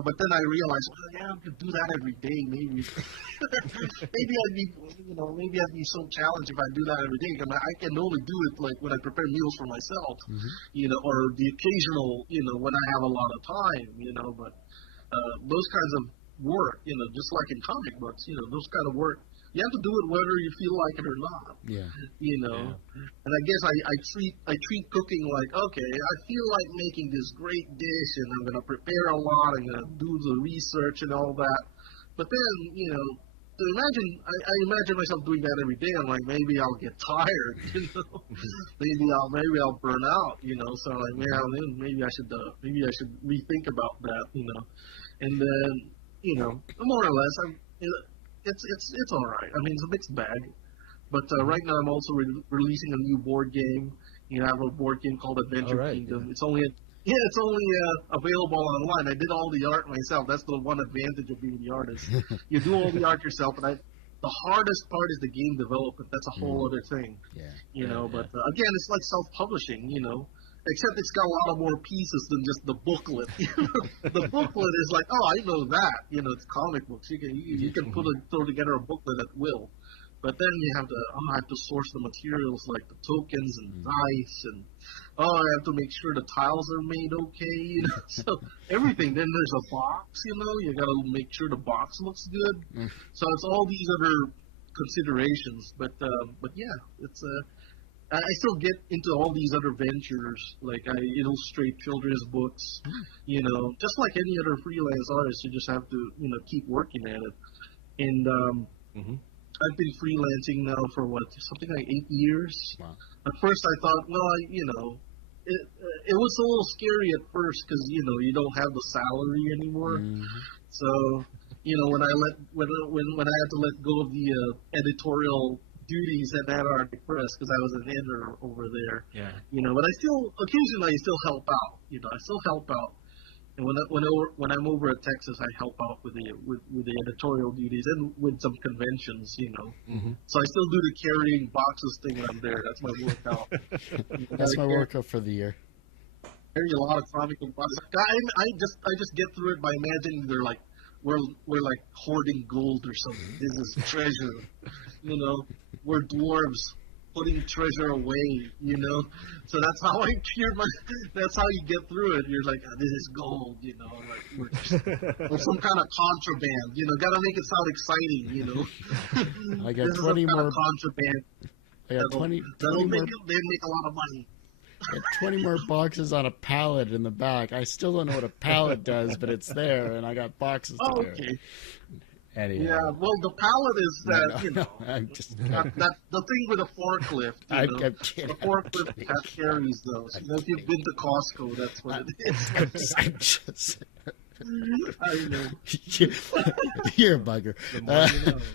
but then I realized, well, yeah, I could do that every day, maybe. maybe I'd be so challenged if I do that every day. I mean, I can only do it like when I prepare meals for myself, or the occasional, when I have a lot of time, but those kinds of work, just like in comic books, those kind of work, you have to do it whether you feel like it or not. Yeah. And I guess I treat cooking like, okay, I feel like making this great dish, and I'm gonna prepare a lot, I'm gonna do the research and all that. But then, I imagine myself doing that every day. I'm like, maybe I'll get tired, maybe I'll burn out, So I'm like, maybe I should rethink about that, And then, more or less, it's all right. I mean, it's a mixed bag. But right now, I'm also releasing a new board game. I have a board game called Adventure Kingdom. Yeah. It's only available online. I did all the art myself. That's the one advantage of being the artist. You do all the art yourself, and the hardest part is the game development. That's a whole other thing. But again, it's like self-publishing. Except it's got a lot of more pieces than just the booklet. The booklet is like, oh, I know that. It's comic books. You can throw together a booklet at will. But then you have to source the materials like the tokens and dice, and I have to make sure the tiles are made okay. So everything. Then there's a box. You got to make sure the box looks good. So it's all these other considerations. But yeah, it's I still get into all these other ventures, like I illustrate children's books, just like any other freelance artist. You just have to, keep working at it. And I've been freelancing now for something like 8 years. Wow. At first I thought, it was a little scary at first because, you don't have the salary anymore. So, when I had to let go of the editorial duties at Antarctic Press because I was an editor over there. Yeah. But occasionally I still help out. I still help out. And when I'm over at Texas, I help out with the editorial duties and with some conventions. So I still do the carrying boxes thing when I'm there. That's my workout. That's my workout for the year. Carry a lot of comic boxes. I just get through it by imagining they're like we're like hoarding gold or something. This is treasure. We're dwarves putting treasure away, So that's how that's how you get through it. You're like, this is gold, like we're some kind of contraband, gotta make it sound exciting, I got this 20 is some more. kind of contraband. I got 20 That'll more. they make a lot of money. I got 20 more boxes on a pallet in the back. I still don't know what a pallet does, but it's there, and I got boxes to do. Okay. Anyhow. Yeah, well, the pallet is that, No, I'm just that the thing with a forklift. I'm kidding. The forklift carries those. If you've been to Costco, that's what it is. I'm just I know. You're a bugger. The more you know.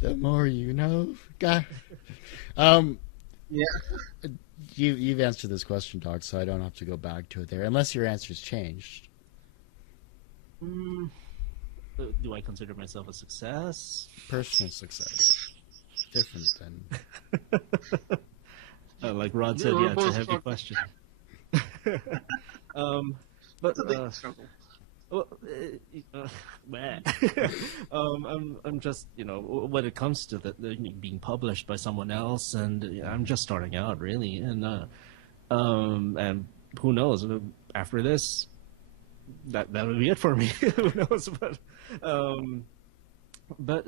The more you know. God. Yeah. You've answered this question, Doc, so I don't have to go back to it there, unless your answer's changed. Do I consider myself a success? Personal success. Different than... like Rod said, yeah, it's a heavy question. But It's a big struggle. well, I'm just, when it comes to being published by someone else, and I'm just starting out really, and who knows, after this, that'll be it for me. Who knows, but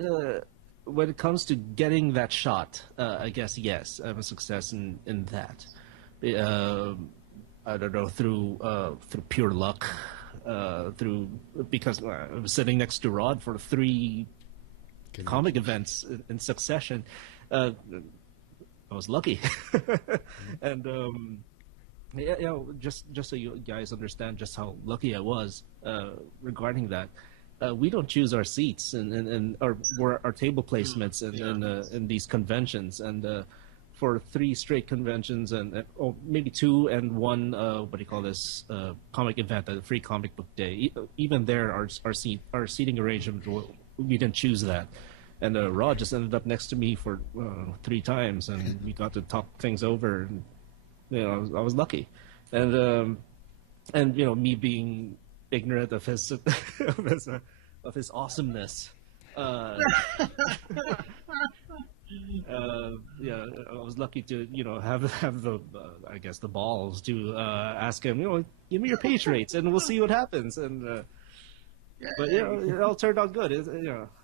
when it comes to getting that shot, I guess yes, I'm a success in that. I don't know, through pure luck. Because I was sitting next to Rod for 3 comic events in succession. I was lucky, and just so you guys understand just how lucky I was regarding that. we don't choose our seats and our table placements in these conventions. And for 3 straight conventions or maybe 2 and 1, what do you call this, comic event, the Free Comic Book Day, even there, our seating arrangement, we didn't choose that. And Rod just ended up next to me for 3 times, and we got to talk things over. And, I was lucky. And me being ignorant of his of his awesomeness. I was lucky to have the I guess the balls to ask him, give me your page rates and we'll see what happens. And but it all turned out good.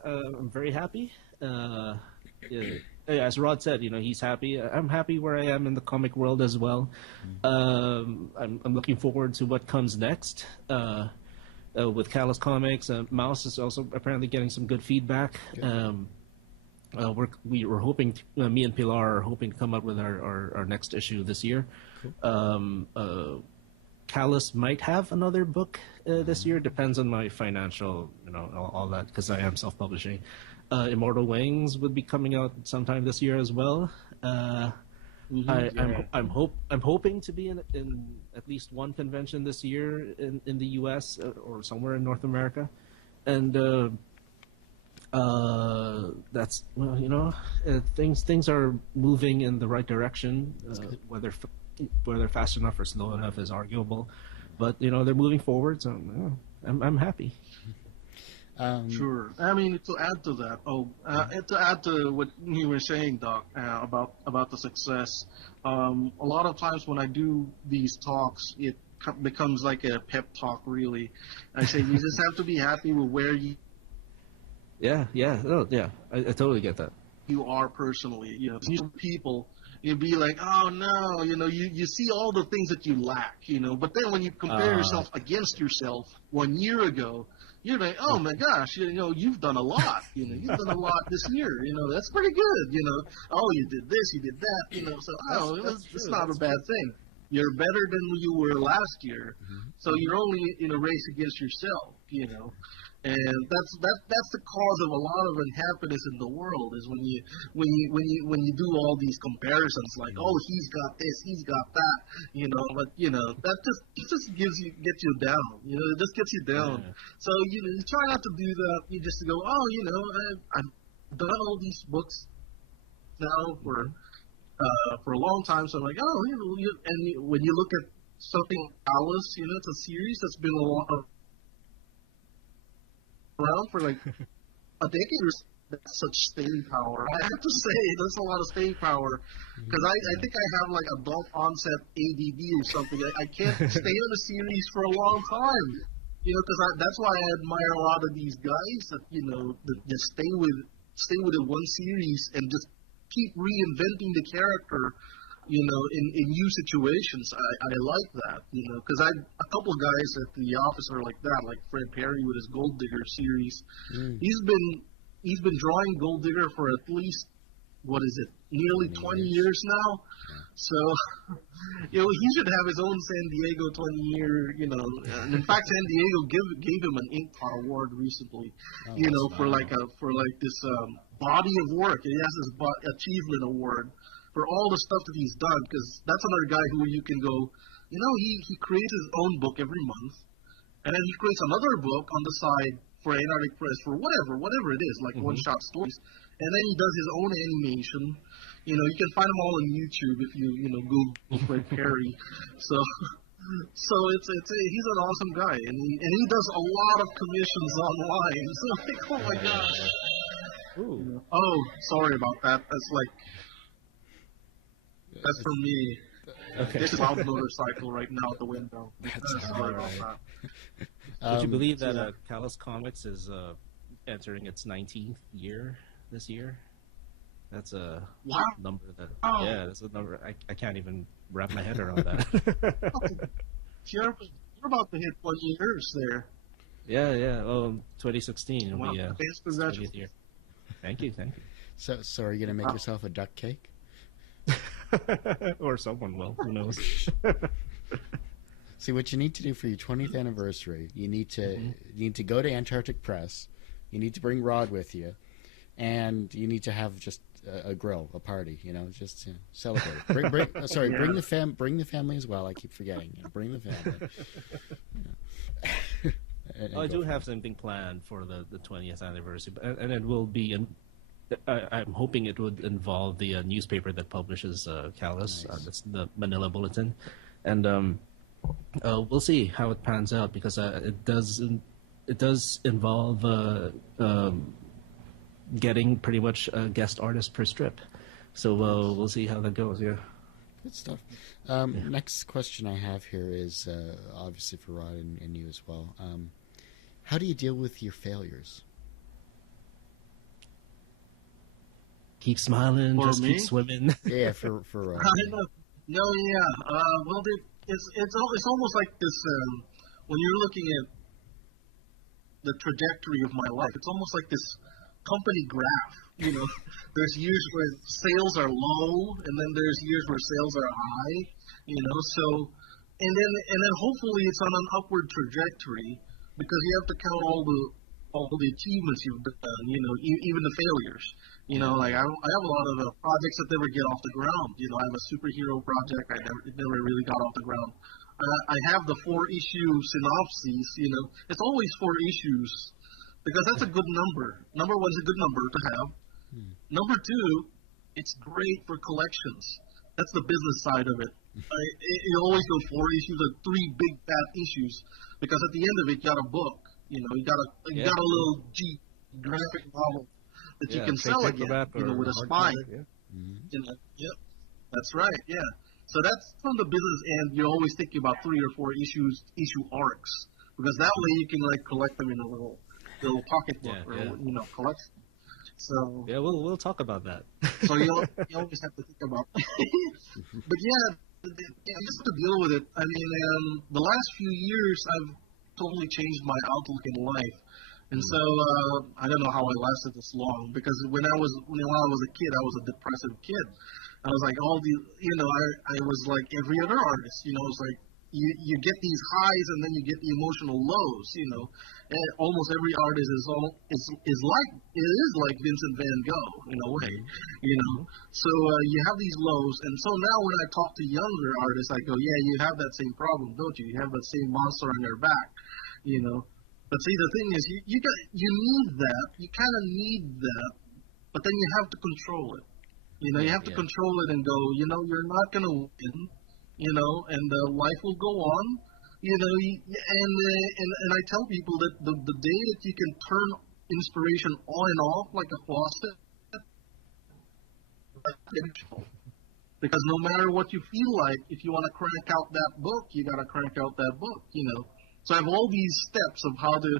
I'm very happy. As Rod said, he's happy. I'm happy where I am in the comic world as well. I'm looking forward to what comes next with Callous Comics. Mouse is also apparently getting some good feedback. We're hoping me and Pilar are hoping to come up with our next issue this year. Cool. Callous might have another book this year. Depends on my financial, all that, because I am self-publishing. Immortal Wings would be coming out sometime this year as well. I'm hoping to be in at least one convention this year in the U.S. Or somewhere in North America, and that's things are moving in the right direction. Whether fast enough or slow enough is arguable, but they're moving forward, so I'm happy. Sure. I mean, to add to that, and to add to what you were saying, Doc, about the success, a lot of times when I do these talks, it becomes like a pep talk, really. I say you just have to be happy with where you. Yeah. I totally get that. You are personally, people. You'd be like, oh no, you see all the things that you lack, but then when you compare yourself against yourself 1 year ago, you're like, oh my gosh, you've done a lot, you've done a lot this year, that's pretty good, oh, you did this, you did that, so it's not a bad thing. You're better than you were last year, so you're only in a race against yourself, and that's the cause of a lot of unhappiness in the world is when you do all these comparisons like, oh, he's got this, he's got that, but that just gets you down, it just gets you down. So you try not to do that. You just go, oh, I've done all these books now for a long time, so I'm like, oh, when you look at something Alice, it's a series that's been around for like a decade or so. That's such staying power. I have to say, there's a lot of staying power because I think I have like adult onset ADD or something. I can't stay on a series for a long time, because that's why I admire a lot of these guys that that just stay with it one series and just keep reinventing the character. In new situations, I like that, because a couple of guys at the office are like that, like Fred Perry with his Gold Digger series. He's been drawing Gold Digger for at least, nearly 20 years now. So, he should have his own San Diego 20-year, and in fact, San Diego gave him an Ink Pot award recently, for this body of work. He has this achievement award for all the stuff that he's done, because that's another guy who you can go, he creates his own book every month, and then he creates another book on the side for Antarctic Press for whatever it is, like one-shot stories, and then he does his own animation. You can find them all on YouTube if you Google Fred Perry. So it's he's an awesome guy, and he does a lot of commissions online. So like, oh my gosh. Oh, sorry about that. That's for me. Okay. This is loud motorcycle right now at the window. Sorry about that. Would you believe that Callous Comics is entering its 19th year this year? That's a number that. Wow. Yeah, that's a number I can't even wrap my head around that. You're about to hit 20 years there. Yeah. 2016 will be 20th year. Thank you. So are you gonna make yourself a duck cake? Or someone will. Who knows? See, what you need to do for your 20th anniversary, you need to go to Antarctic Press. You need to bring Rod with you, and you need to have just a grill, a party. Just celebrate. Bring the family as well. I keep forgetting. Bring the family. I do have something planned for the 20th anniversary, and it will be. I'm hoping it would involve the newspaper that publishes Callous. Nice. That's the Manila Bulletin, and we'll see how it pans out because it does involve getting pretty much a guest artist per strip. So we'll see how that goes. Yeah. Good stuff. Next question I have here is obviously for Rod and you as well. How do you deal with your failures? Keep smiling, For just me? keep swimming. Yeah, for Rod. No, yeah. Well, it's almost like this. When you're looking at the trajectory of my life, it's almost like this company graph. There's years where sales are low, and then there's years where sales are high. So, and then hopefully it's on an upward trajectory because you have to count all the achievements you've done. Even the failures. Like I have a lot of projects that never get off the ground. I have a superhero project. It never really got off the ground. I have the 4-issue synopses. It's always 4 issues because that's a good number. Number one is a good number to have. Number two, it's great for collections. That's the business side of it. You always go 4 issues or 3 big fat issues because at the end of it, you got a book. You got a little graphic novel that you can sell again. With a spine. Yep, that's right. Yeah. So that's from the business end. You're always thinking about 3 or 4 issue arcs because that way you can collect them in a little pocketbook collection. So yeah, we'll talk about that. So you always have to think about. But yeah, you just have to deal with it. I mean, the last few years I've totally changed my outlook in life, and so I don't know how I lasted this long because when I was a kid, I was a depressive kid. I was like I was like every other artist. It's like you get these highs and then you get the emotional lows. And almost every artist is like Vincent Van Gogh in a way. So you have these lows, and so now when I talk to younger artists, I go, yeah, you have that same problem, don't you? You have that same monster on your back. But see, the thing is, you need that. You kind of need that, but then you have to control it. You have to control it and go, you're not going to win, and life will go on, and I tell people that the day that you can turn inspiration on and off like a faucet, because no matter what you feel like, if you want to crank out that book, you got to crank out that book, So I have all these steps of how to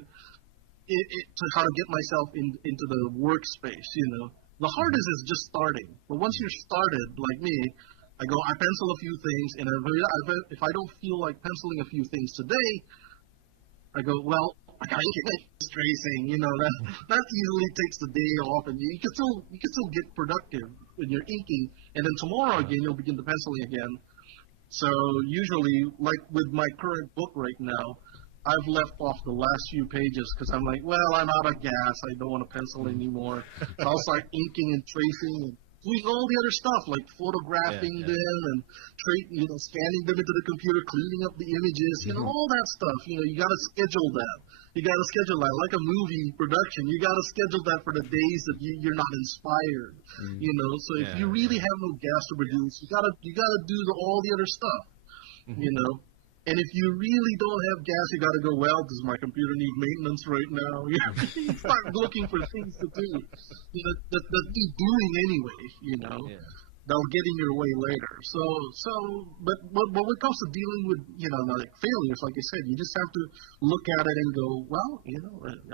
get myself into the workspace, The hardest is just starting. But once you're started, like me, I pencil a few things, and if I don't feel like penciling a few things today, I go, well, I got tracing, that easily takes the day off, and you can still get productive when you're inking, and then tomorrow again you'll begin the penciling again. So usually, like with my current book right now, I've left off the last few pages because I'm like, well, I'm out of gas. I don't want to pencil anymore. So I'll start inking and tracing and doing all the other stuff like photographing them and scanning them into the computer, cleaning up the images, all that stuff. You got to schedule that. You got to schedule that like a movie production. You got to schedule that for the days that you're not inspired. So if you really have no gas to produce, you got to do all the other stuff. And if you really don't have gas, you got to go, well, does my computer need maintenance right now? You start looking for things to do that need doing anyway, That'll get in your way later. But when it comes to dealing with, like failures, like I said, you just have to look at it and go, well,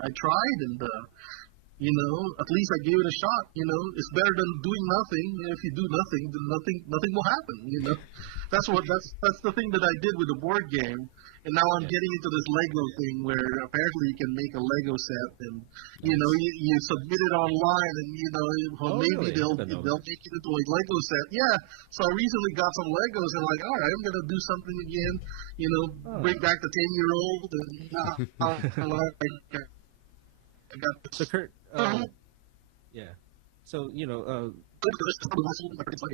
I tried and, at least I gave it a shot, it's better than doing nothing. If you do nothing, then nothing will happen, That's the thing that I did with the board game. and now I'm getting into this Lego thing where apparently you can make a Lego set, and you submit it online, and maybe really? they'll make it into a Lego set. Yeah. So I recently got some Legos, and like, all right, I'm gonna do something again. Bring back the 10-year-old, and I got this. So Kurt, yeah. So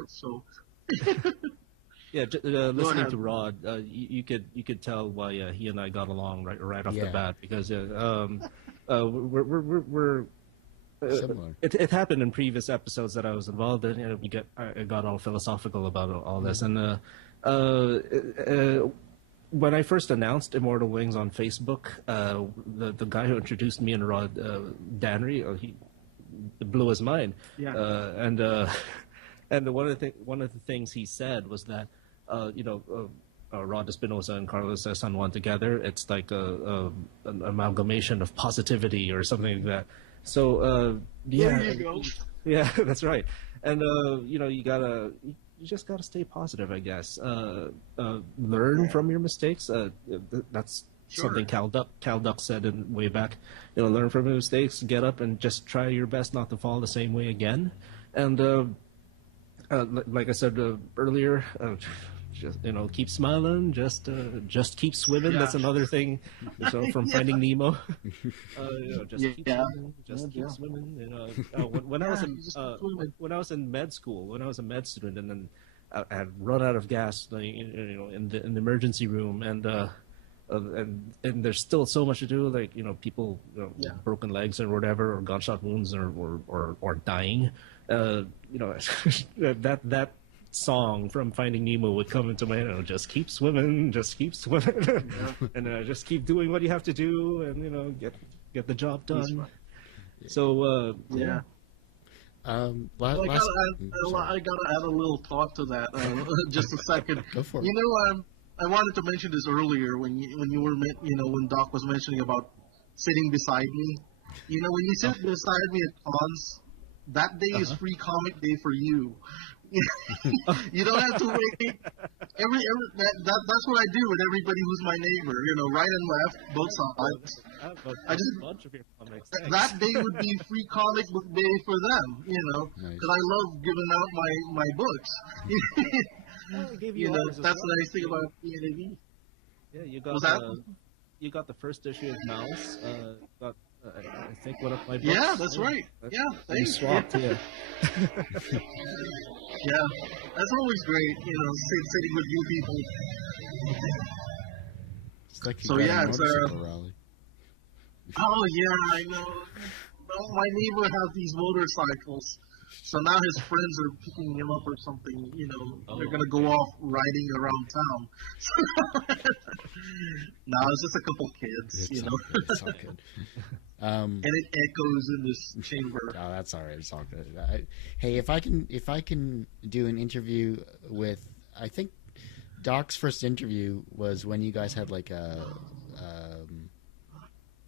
So. Yeah, listening to Rod, you could tell why he and I got along right off the bat, because we're similar. It happened in previous episodes that I was involved in. I got all philosophical about all this, and when I first announced Immortal Wings on Facebook, the guy who introduced me and Rod, Danry, he blew his mind. Yeah. And one of the things he said was that Rod Espinosa and Carlos San Juan together, it's like an amalgamation of positivity or something like that. So there you go. Yeah, that's right. And you just gotta stay positive, I guess. Learn from your mistakes. That's something Cal Duck said way back. Learn from your mistakes, get up, and just try your best not to fall the same way again. And like I said earlier, just keep smiling, just keep swimming. That's another thing. From Finding Nemo. Just keep swimming, keep swimming. When I was in med school, when I was a med student, and then I had run out of gas, in the emergency room, and there's still so much to do, like people broken legs or whatever, or gunshot wounds, or dying. That song from Finding Nemo would come into my head. Just keep swimming, and just keep doing what you have to do, and get the job done. Right. So yeah. I gotta add a little thought to that. Just a second. Go for it. I wanted to mention this earlier when when Doc was mentioning about sitting beside me. When you sit beside me at cons, that day is free comic day for you. You don't have to wait. That's what I do with everybody who's my neighbor. Right and left, both sides. I just a bunch of your comics. That day would be free comic book day for them. Because I love giving out my books. That's the nice thing about PNAB. Yeah, you got the first issue of Mouse. I think one of my books. Yeah, that's right. Thanks. Swapped, yeah. Yeah, that's always great. Sitting with you people. It's like you got a motorcycle it's rally. Oh yeah, I know. Well, my neighbor has these motorcycles. So now his friends are picking him up or something, they're going to go off riding around town. No, it's just a couple kids, It's all good. And it echoes in this chamber. Oh, that's all right. It's all good. Hey, if I can do an interview with, I think Doc's first interview was when you guys had like I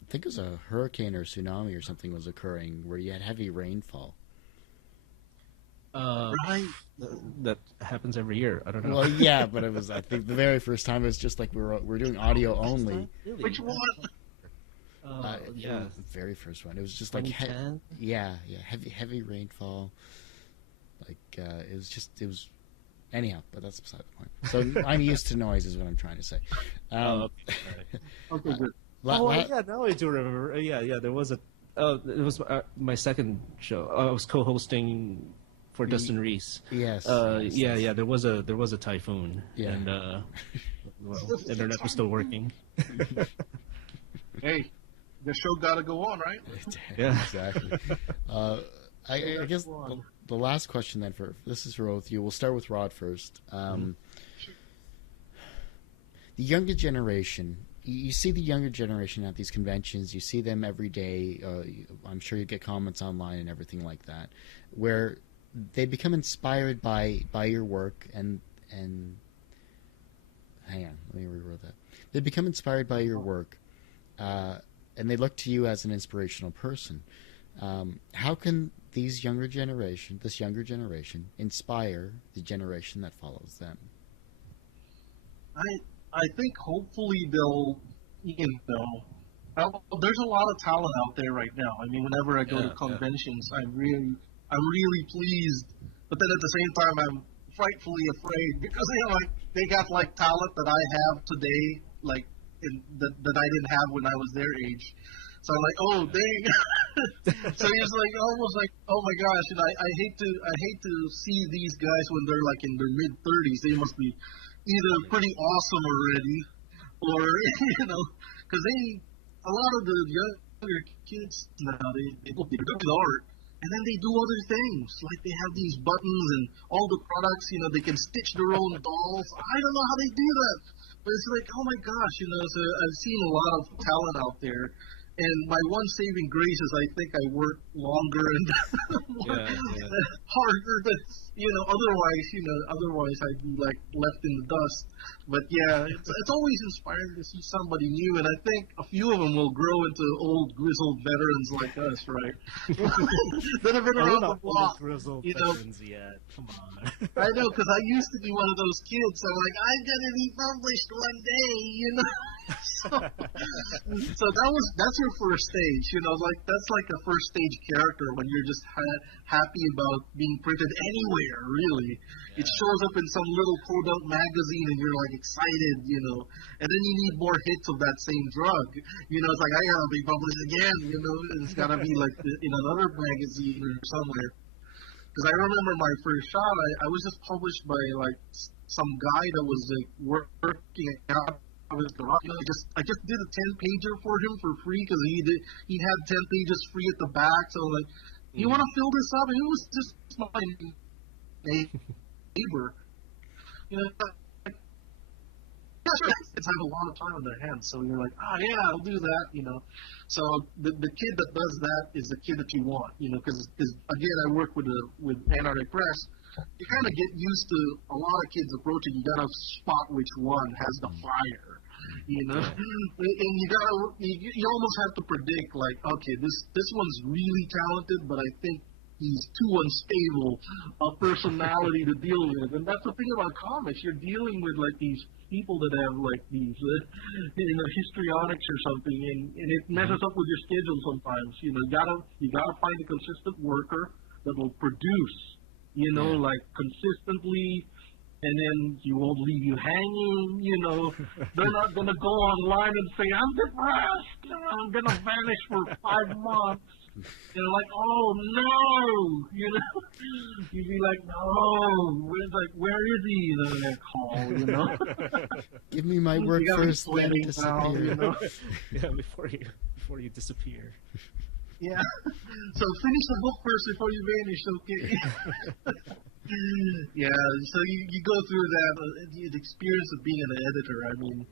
think it was a hurricane or tsunami or something was occurring where you had heavy rainfall. Right. That happens every year. I don't know. Well, yeah, but it was. I think the very first time it was just like we're doing audio only. Really? Which one? Yeah, the very first one. It was just like heavy rainfall. Like it was. Anyhow, but that's beside the point. So I'm used to noise, is what I'm trying to say. Okay. Okay, good. Yeah, now I do remember. Yeah, there was a. It was my second show. I was co-hosting for Dustin Reese. Yes. Yeah. There was a typhoon. Yeah. And internet was still working. Hey, the show got to go on, right? Yeah. Exactly. I guess the last question then this is for both of you. We'll start with Rod first. The younger generation. You see the younger generation at these conventions. You see them every day. I'm sure you get comments online and everything like that, where they become inspired by your work and hang on, let me reword that. They become inspired by your work, and they look to you as an inspirational person. How can this younger generation, inspire the generation that follows them? I think hopefully they'll, you know, there's a lot of talent out there right now. I mean, whenever I go to conventions, I'm really pleased. But then at the same time, I'm frightfully afraid because they got like talent that I have today, like that I didn't have when I was their age. So I'm like, oh dang. So it's like almost like, oh my gosh, and I hate to see these guys when they're like in their mid 30s. They must be either pretty awesome already, or because a lot of the younger kids now they look good at art, and then they do other things like they have these buttons and all the products. They can stitch their own dolls. I don't know how they do that, but it's like, oh my gosh, So I've seen a lot of talent out there. And my one saving grace is I think I work longer and harder than, otherwise I'd be like left in the dust. But yeah, it's always inspiring to see somebody new, and I think a few of them will grow into old grizzled veterans like us, right? That have been around the block. Grizzled veterans yet. Come on. I know, because I used to be one of those kids. I'm like, I'm gonna be published one day, So that's your first stage, like that's like a first stage character when you're just happy about being printed anywhere, really. It shows up in some little podunk magazine and you're like excited, and then you need more hits of that same drug. It's like, I gotta be published again, it's gotta be like in another magazine or somewhere. Because I remember my first shot, I was just published by like some guy that was like working out with the rock. I just did a 10-pager for him for free because he had 10 pages free at the back. So like, you want to fill this up? And it was just my neighbor. Kids have a lot of time on their hands, so you're like, yeah, I'll do that, So the kid that does that is the kid that you want, because again, I work with Antarctic Press. You kind of get used to a lot of kids approaching. You gotta spot which one has the fire, and you almost have to predict, like, okay, this one's really talented, but I think he's too unstable a personality to deal with. And that's the thing about comics. You're dealing with like these people that have like these histrionics or something, and it messes up with your schedule sometimes. You gotta find a consistent worker that will produce, like consistently, and then you won't leave you hanging. They're not gonna go online and say, I'm depressed, I'm gonna vanish for 5 months. They're like, oh no, you'd be like, no, where is he? And then call, Give me my work first, then disappear. Yeah, before you disappear. Yeah. So finish the book first before you vanish, okay? Yeah. So you go through that, the experience of being an editor. I mean,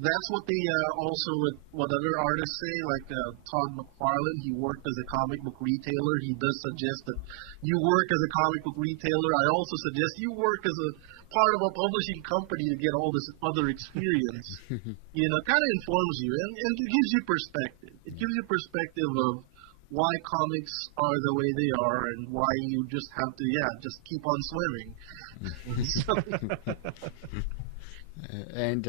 that's what they also what other artists say, like Todd McFarlane. He worked as a comic book retailer. He does suggest that you work as a comic book retailer. I also suggest you work as a part of a publishing company to get all this other experience. Kind of informs you, and it gives you perspective. It gives you perspective of why comics are the way they are and why you just have to just keep on swimming. And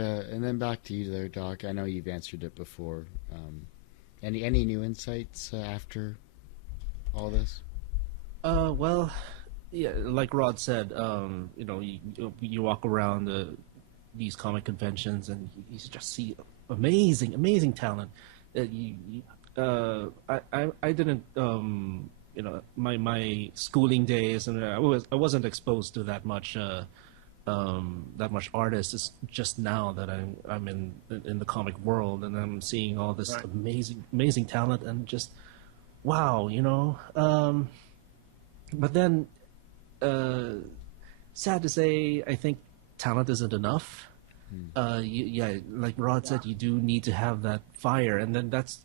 then back to you there, Doc. I know you've answered it before. Any new insights after all this? Well, yeah, like Rod said, you walk around these comic conventions and you just see amazing talent. I didn't, my schooling days, and I wasn't exposed to that much artist. It's just now that I'm in the comic world, and I'm seeing all this amazing talent, and just wow, but then sad to say, I think talent isn't enough. Like Rod said, you do need to have that fire, and then that's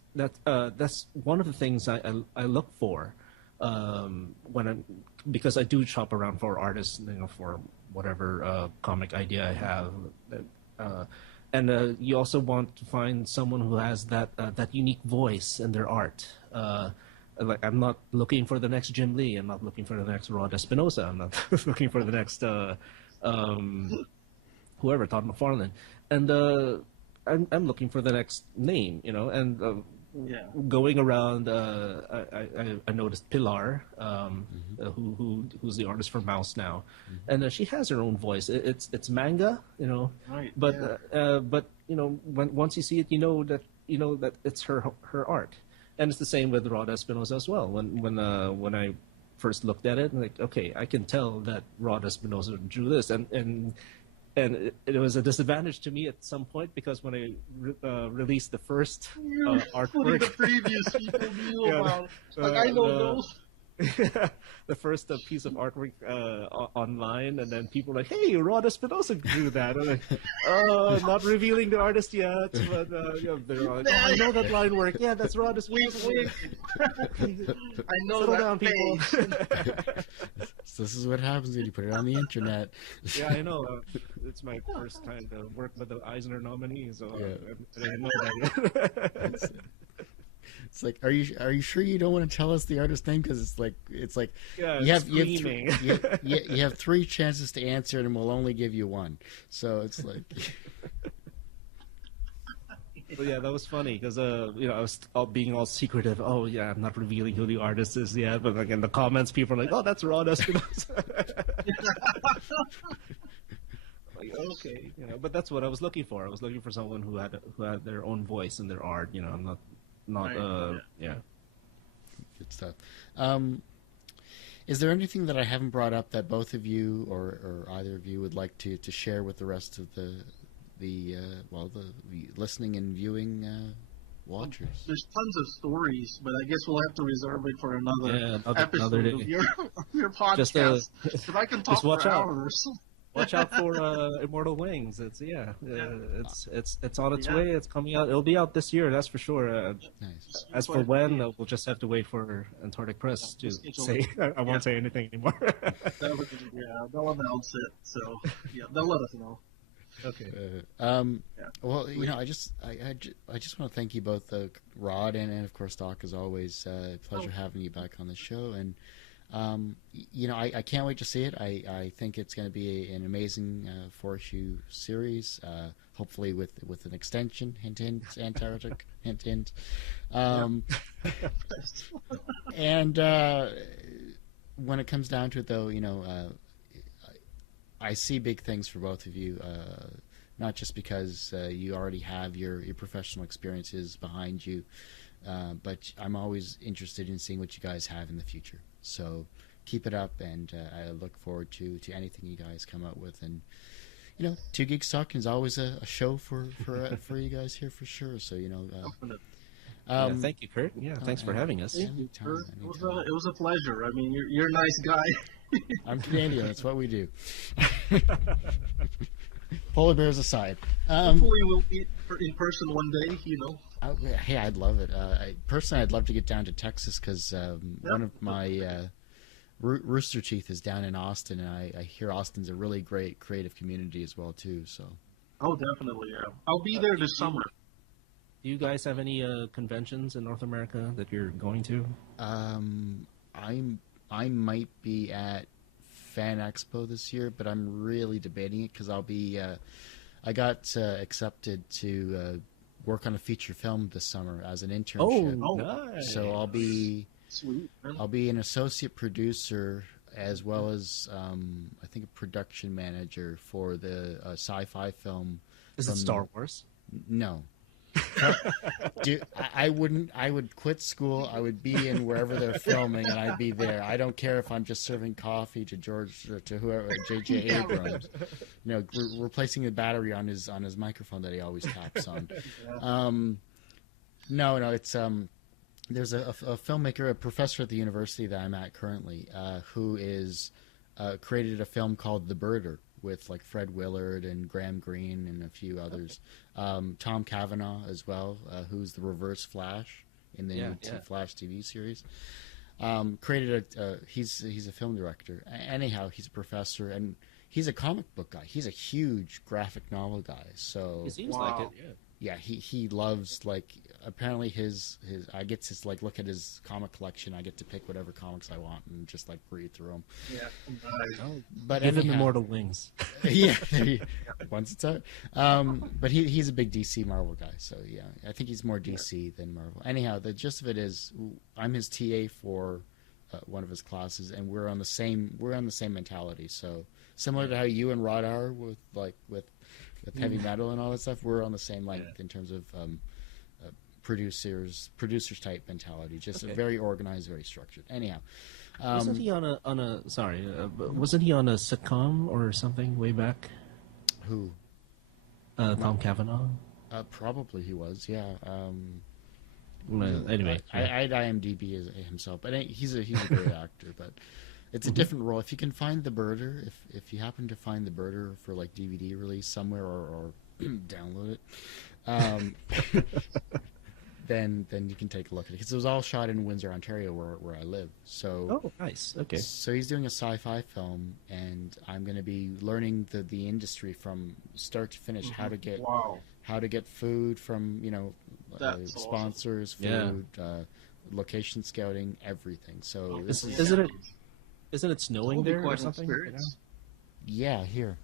one of the things I look for because I do shop around for artists, for whatever comic idea I have, and you also want to find someone who has that unique voice in their art. Like, I'm not looking for the next Jim Lee. I'm not looking for the next Rod Espinosa. I'm not looking for the next whoever, Todd McFarlane, and I'm looking for the next name, and Yeah. going around, I noticed Pilar, who's the artist for Mouse now, and she has her own voice. It's manga, Right. but yeah. but once you see it, you know that it's her art, and it's the same with Rod Espinosa as well. When I first looked at it, like, okay, I can tell that Rod Espinosa drew this, and it was a disadvantage to me at some point because when I released the first Putting artwork, the previous people knew Yeah, about. Like, I know those. the first piece of artwork online, and then people were like, "Hey, Rod Espinosa drew that." I'm like, not revealing the artist yet, but they're like, "Oh, I know that line work. Yeah, that's Rod Espinosa." Wink, wink. I know Settle that down, people. face. So this is what happens when you put it on the internet. Yeah, I know. It's my first time to work with the Eisner nominee, so I didn't know that yet. It's like, are you sure you don't want to tell us the artist name? Because it's like Yeah, you have screaming. you have 3 chances to answer it, and we'll only give you 1. So it's like, But yeah, that was funny because I was being all secretive. Oh yeah, I'm not revealing who the artist is yet. But like in the comments, people are like, "Oh, that's Rod Espinosa." Like, okay, but that's what I was looking for. I was looking for someone who had their own voice in their art. Not Right, yeah. good stuff. Is there anything that I haven't brought up that both of you or either of you would like to share with the rest of the listening and viewing watchers? There's tons of stories, but I guess we'll have to reserve it for another episode another day. of your podcast. Just, Because I can talk watch for out. hours. Watch out for Immortal Wings. It's on its Yeah. way. It's coming out. It'll be out this year, that's for sure. Nice. As for when, we'll just have to wait for Antarctic Press to say. I won't say anything anymore. They'll announce it. So yeah, they'll let us know. Okay. Well, I just want to thank you both, Rod and of course Doc, as always. Pleasure having you back on the show, and I can't wait to see it. I think it's going to be an amazing 4-issue series, hopefully with an extension. Hint, hint. Antarctic. Hint, hint. And when it comes down to it, though, I see big things for both of you. Not just because you already have your professional experiences behind you, but I'm always interested in seeing what you guys have in the future. So keep it up, and I look forward to anything you guys come up with. And Two Geeks Talking is always a show for you guys here for sure. So thank you, Kurt. Yeah, thanks for having us. Anytime. It was a pleasure. I mean, you're a nice guy. I'm Canadian. That's what we do. Polar bears aside. Hopefully we'll meet in person one day. Hey, I'd love it. Personally, I'd love to get down to Texas because one of my Rooster Teeth is down in Austin, and I hear Austin's a really great creative community as well too. So. Oh, definitely. Yeah, I'll be there this summer. Do you guys have any conventions in North America that you're going to? I might be at Fan Expo this year, but I'm really debating it because I'll be. I got accepted to work on a feature film this summer as an internship. Oh, nice. So I'll be. Sweet. Man. I'll be an associate producer as well as I think a production manager for the sci-fi film. Is it Star Wars? No. Dude, I wouldn't. I would quit school. I would be in wherever they're filming, and I'd be there. I don't care if I'm just serving coffee to George or to whoever, J.J. Abrams. Replacing the battery on his microphone that he always taps on. No, it's there's a filmmaker, a professor at the university that I'm at currently, who is created a film called The Birder with like Fred Willard and Graham Greene and a few others. Tom Cavanaugh as well, who's the Reverse Flash in the new Flash TV series. Created he's a film director. Anyhow, he's a professor and he's a comic book guy. He's a huge graphic novel guy. So it seems like it. Yeah. Yeah, he loves like apparently his I get to like look at his comic collection. I get to pick whatever comics I want and just like read through them. Yeah. Nice. But Give him anyhow, Immortal Wings. yeah, once it's out. But he's a big DC Marvel guy, so yeah, I think he's more DC than Marvel. Anyhow, the gist of it is, I'm his TA for one of his classes, and we're on the same mentality. So similar to how you and Rod are with heavy metal and all that stuff, we're on the same length in terms of producers type mentality. Just very organized, very structured. Anyhow. Wasn't he on a sorry? Wasn't he on a sitcom or something way back? Who? Tom Cavanaugh. Probably he was. Yeah. Anyway, I'd IMDb himself, but he's a great actor. But it's a different role. If you can find the Birder, if you happen to find the Birder for like DVD release somewhere or download it, then you can take a look at it, because it was all shot in Windsor, Ontario, where I live. So nice. Okay. So he's doing a sci-fi film, and I'm going to be learning the industry from start to finish, how to get food from sponsors, food, location scouting, everything. So isn't it snowing there or something? Yeah, here.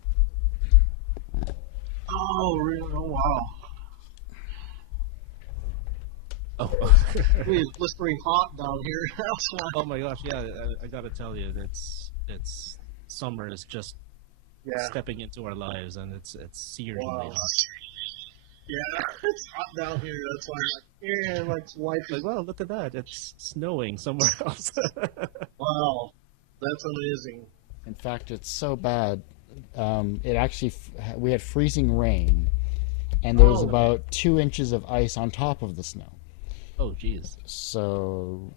Oh, really? Oh, wow. Oh, It's blistering hot down here. That's why. oh my gosh! Yeah, I gotta tell you, it's summer is just stepping into our lives, and it's searingly hot. Yeah, it's hot down here. That's why I'm like wiping. Like, well, look at that! It's snowing somewhere else. Wow, that's amazing. In fact, it's so bad. It actually we had freezing rain, and there was about 2 inches of ice on top of the snow. Oh, jeez. So,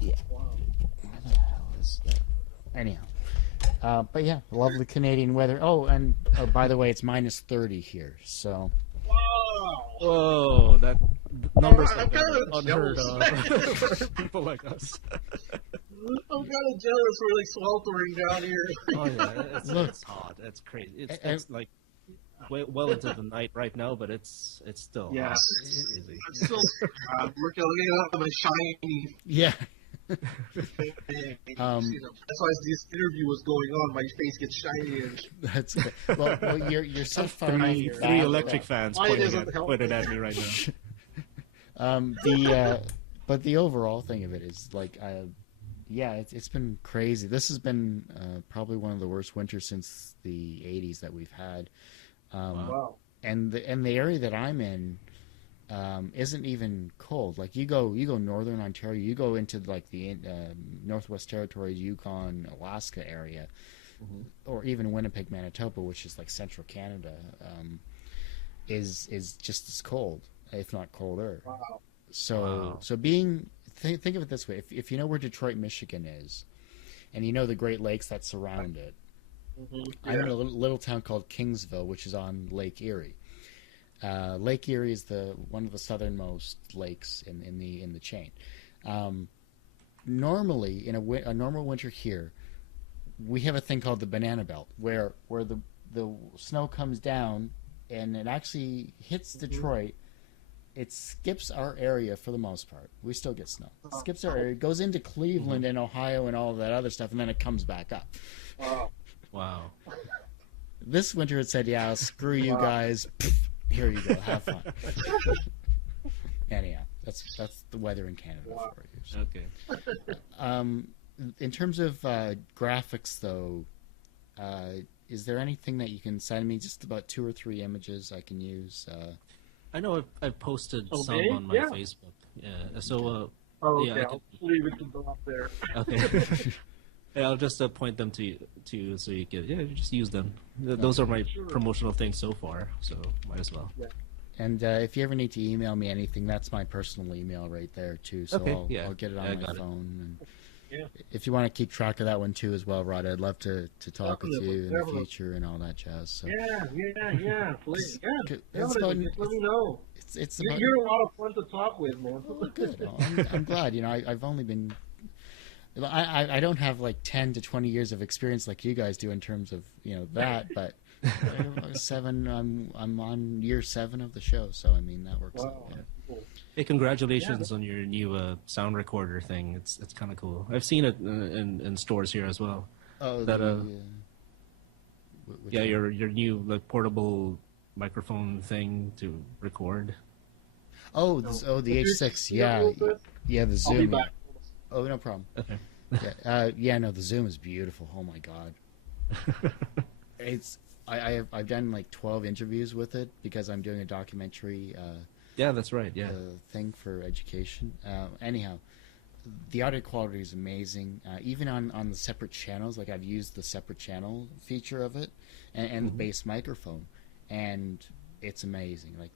yeah. Wow. What the hell is that? Anyhow. But yeah, lovely Canadian weather. Oh, and by the way, it's minus 30 here. So. Wow. Whoa, that numbers I'm kind of unheard jealous. of for people like us. I'm kind of jealous. We're like sweltering down here. Oh yeah, it's hot. It's crazy. It's like well into the night right now, but it's still hot. It's crazy. I'm still looking up at my shiny. Yeah. That's why as this interview was going on, my face gets shiny. And That's good. Well, you're so far off your Three back. electric fans pointed at me right now. But the overall thing of it is like, it's been crazy. This has been probably one of the worst winters since the 80s that we've had. wow. And the area that I'm in isn't even cold. Like you go northern Ontario, you go into like the Northwest Territories, Yukon, Alaska area, or even Winnipeg, Manitoba, which is like central Canada, is just as cold, if not colder. Wow. So think of it this way: if you know where Detroit, Michigan is, and you know the Great Lakes that surround it. I'm in a little town called Kingsville, which is on Lake Erie. Lake Erie is one of the southernmost lakes in the chain. Normally, in a normal winter here, we have a thing called the banana belt, where the snow comes down and it actually hits Detroit. It skips our area for the most part. We still get snow. It skips our area, goes into Cleveland and Ohio and all that other stuff, and then it comes back up. Wow. This winter it said, yeah, screw you guys. Pfft, here you go. Have fun. Anyhow, that's the weather in Canada for you. So. Okay. In terms of graphics, though, is there anything that you can send me? Just about 2 or 3 images I can use. I know I've posted some on my Facebook. Yeah. So. Okay, I'll leave it to go up there. Okay. Yeah, I'll just point them to you so you can just use them. Those are my promotional things so far, so might as well. Yeah. And if you ever need to email me anything, that's my personal email right there too. So I'll get it on my phone. And if you want to keep track of that one too as well, Rod, I'd love to talk with you in the future and all that jazz. So. Yeah, please. Yeah, just let me know. You're a lot of fun to talk with, man. Oh, good. Well, I'm glad. I've only been. I don't have like 10 to 20 years of experience like you guys do in terms of that, but 7. I'm on year 7 of the show, so I mean that works out. Yeah. Cool. Hey, congratulations on your new sound recorder thing. It's kind of cool. I've seen it in stores here as well. Oh, That which yeah, one? your new like portable microphone thing to record. Oh, the H6. Yeah, yeah, the I'll be Zoom. Yeah. back. Oh, no problem. Okay. Yeah, no, the Zoom is beautiful. Oh my God, I've done like 12 interviews with it because I'm doing a documentary Yeah, that's right. Yeah. thing for education. Anyhow, the audio quality is amazing. Even on the separate channels, like I've used the separate channel feature of it, and the bass microphone, and it's amazing. Like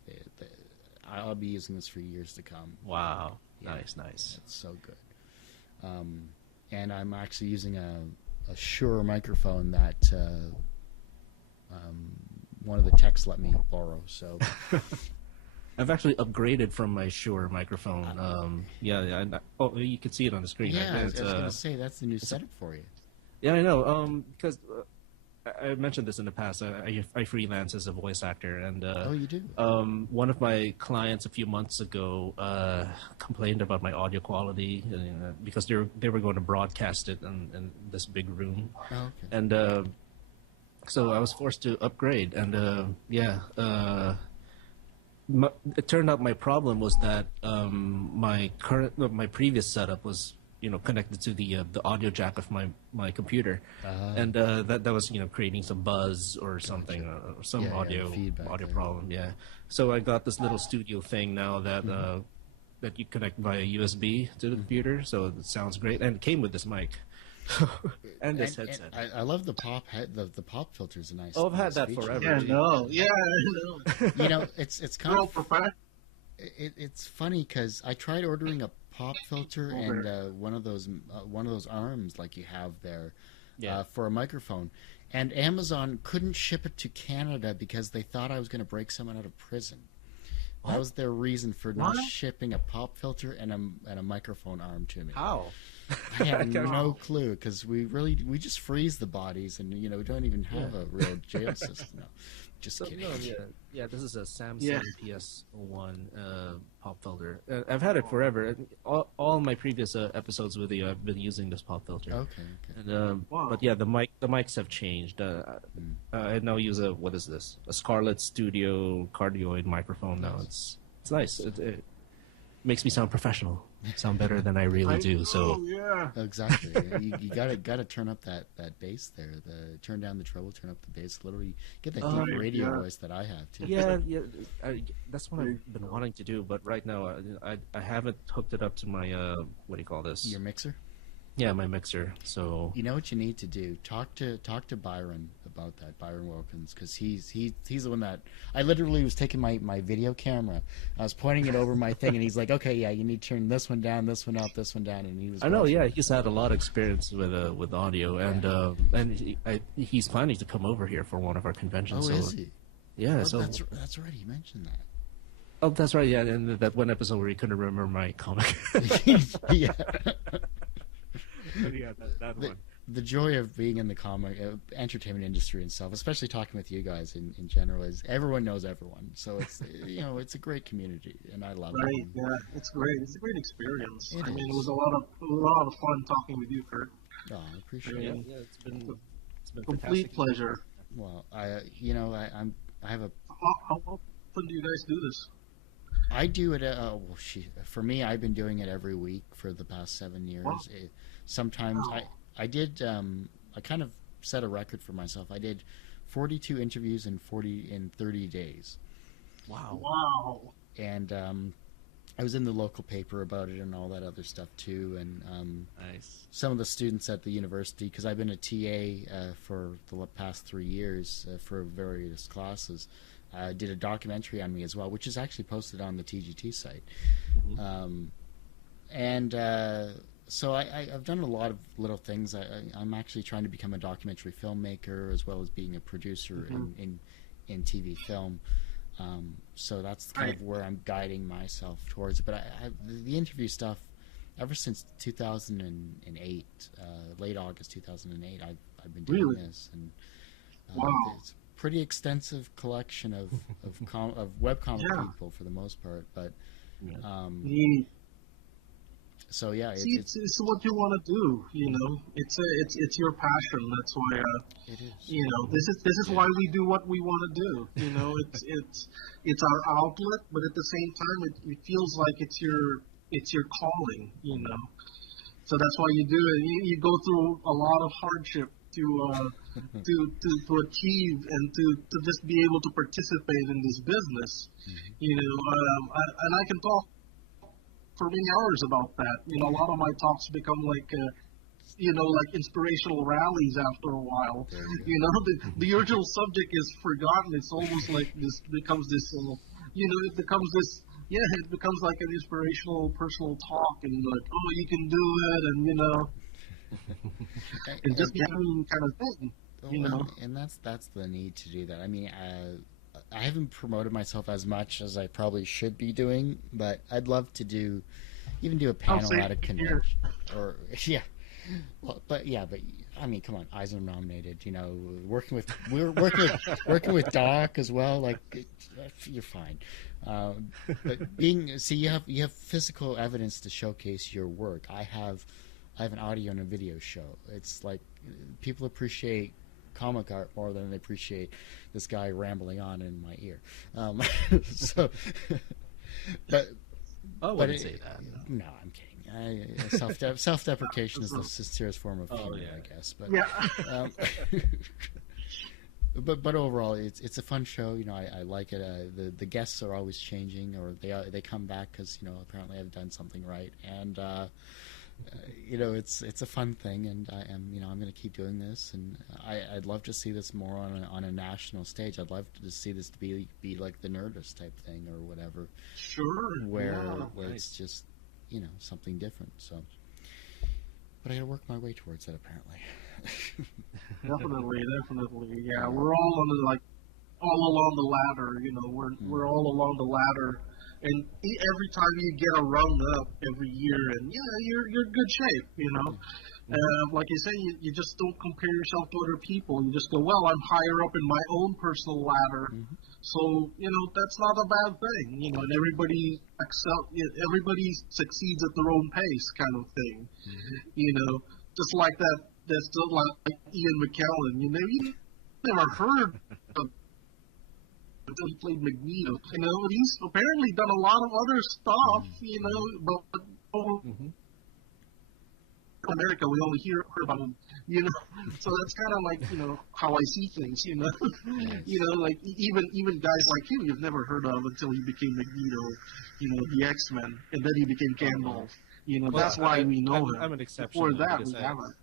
I'll be using this for years to come. Wow. Yeah. Nice. It's so good. And I'm actually using a Shure microphone that one of the techs let me borrow. So I've actually upgraded from my Shure microphone. Oh, you can see it on the screen. yeah, Right? I was gonna say that's the new setup for you. Yeah, I know. Because I mentioned this in the past. I freelance as a voice actor, and Oh, you do? one of my clients a few months ago complained about my audio quality because they were going to broadcast it in this big room, Oh, okay. and so I was forced to upgrade. And it turned out my problem was that my previous setup was connected to the audio jack of my computer, and that was creating some buzz or something, or some Yeah, audio feedback there. problem. Yeah, so I got this little studio thing now that that you connect via USB to the computer, so it sounds great, and it came with this mic and this headset. I love the pop the pop filter's a nice. Oh, I've had nice that feature. forever. Yeah, no. Yeah, I know. It's kind Girl of professional. it's funny because I tried ordering a pop filter and one of those arms like you have there for a microphone, and Amazon couldn't ship it to Canada because they thought I was going to break someone out of prison. That was their reason for not shipping a pop filter and a microphone arm to me. How? I have no clue because we just freeze the bodies and we don't even have a real jail system. No, just kidding. No, yeah. This is a Samsung PS1 pop filter. I've had it forever. All my previous episodes with you, I've been using this pop filter. Okay. And but yeah, the mics have changed. I now use a Scarlett Studio cardioid microphone now. It's nice. It makes me sound professional. Sound better than I really do. So yeah. Exactly. You gotta turn up that bass there. Turn down the treble, turn up the bass. Literally get that deep radio voice that I have too. yeah. That's what I've been wanting to do, but right now I haven't hooked it up to my what do you call this? Your mixer. Yeah, my mixer. So You know what you need to do? Talk to Byron about that, Byron Wilkins, because he's the one that I literally was taking my video camera, I was pointing it over my thing, and he's like, okay, yeah, you need to turn this one down, this one up, this one down, and he was. I know, yeah, he's had a lot of experience with audio, and he's planning to come over here for one of our conventions. Oh, is he? Yeah, Well, so that's right. He mentioned that. oh, that's right, yeah, and that one episode where he couldn't remember my comic. Yeah. Yeah, that one. The joy of being in the comic entertainment industry itself, especially talking with you guys in general, is everyone knows everyone. So it's it's a great community, and I love Right, it. yeah, it's great. It's a great experience. It I mean, is. it was a lot of fun talking with you, Kurt. Oh, I appreciate Yeah, it. it's been Complete fantastic. pleasure. Well, I have a How often do you guys do this? I do it. For me, I've been doing it every week for the past 7 years. Wow. Sometimes Wow. I did. I kind of set a record for myself. I did 42 interviews in 30 days, Wow. and I was in the local paper about it and all that other stuff too. And Nice. some of the students at the university, because I've been a TA for the past 3 years for various classes, did a documentary on me as well, which is actually posted on the TGT site. So I've done a lot of little things. I'm actually trying to become a documentary filmmaker as well as being a producer in TV film. So that's kind of where I'm guiding myself towards. But the interview stuff, ever since 2008, late August 2008, I've been doing Really? this, and Wow. pretty extensive collection of webcomic people for the most part, but so yeah, it's what you want to do. It's your passion. That's why it is. This is why we do what we want to do. It's our outlet, but at the same time, it feels like it's your calling. So that's why you do it. You go through a lot of hardship to achieve and to just be able to participate in this business. And I can talk for many hours about that. A lot of my talks become like inspirational rallies after a while. The original subject is forgotten. It's almost like this becomes this, it becomes like an inspirational personal talk, and like, oh, you can do it, and and just becoming kind of thing. And that's the need to do that. I mean, I haven't promoted myself as much as I probably should be doing, but I'd love to even do a panel at a convention. Or but I mean, come on, Eisner nominated. Working with Doc as well. Like, you're fine. But you have physical evidence to showcase your work. I have an audio and a video show. It's like people appreciate comic art more than they appreciate this guy rambling on in my ear. So, but I wouldn't say that. No, I'm kidding. Self-deprecation is the sincerest form of humor, I guess. But but overall, it's a fun show. I like it. The guests are always changing, or they come back because apparently I've done something right, and it's a fun thing, and I'm going to keep doing this, and I'd love to see this more on a national stage. I'd love to see this to be like the Nerdist type thing or whatever. Sure. Where it's just something different. So, but I got to work my way towards that apparently. Definitely. Yeah, we're all all along the ladder. We're all along the ladder. And every time you get a rung up every year, and you're in good shape, Like you say, you just don't compare yourself to other people. You just go, well, I'm higher up in my own personal ladder, so that's not a bad thing, And everybody succeeds at their own pace, kind of thing, Just like that. That's still like Ian McKellen. You never heard of. Until he played Magneto. He's apparently done a lot of other stuff, but in America we only hear about him, So that's kind of like, how I see things, Like even guys like him you've never heard of until he became Magneto, the X-Men, and then he became Gandalf. Well, that's why we know him. I'm an exception. Before that, we haven't.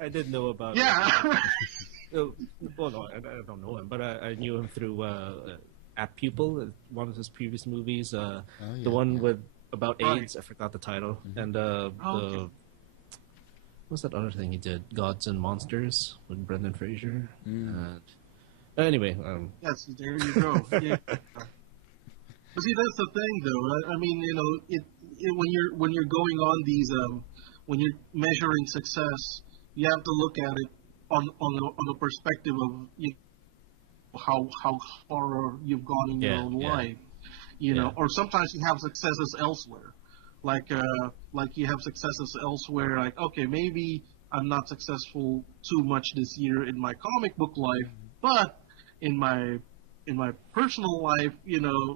I didn't know about him. Well, no, I don't know him, but I knew him through At Pupil, one of his previous movies. The one with about AIDS. I forgot the title. And what's that other thing he did? Gods and Monsters with Brendan Fraser. Anyway. Yes, there you go. Yeah. But see, that's the thing, though. I mean, when you're going on these, when you're measuring success, you have to look at it on a perspective of how far you've gone in your own life, or sometimes you have successes elsewhere, like you have successes elsewhere, like, okay, maybe I'm not successful too much this year in my comic book life, but in my personal life,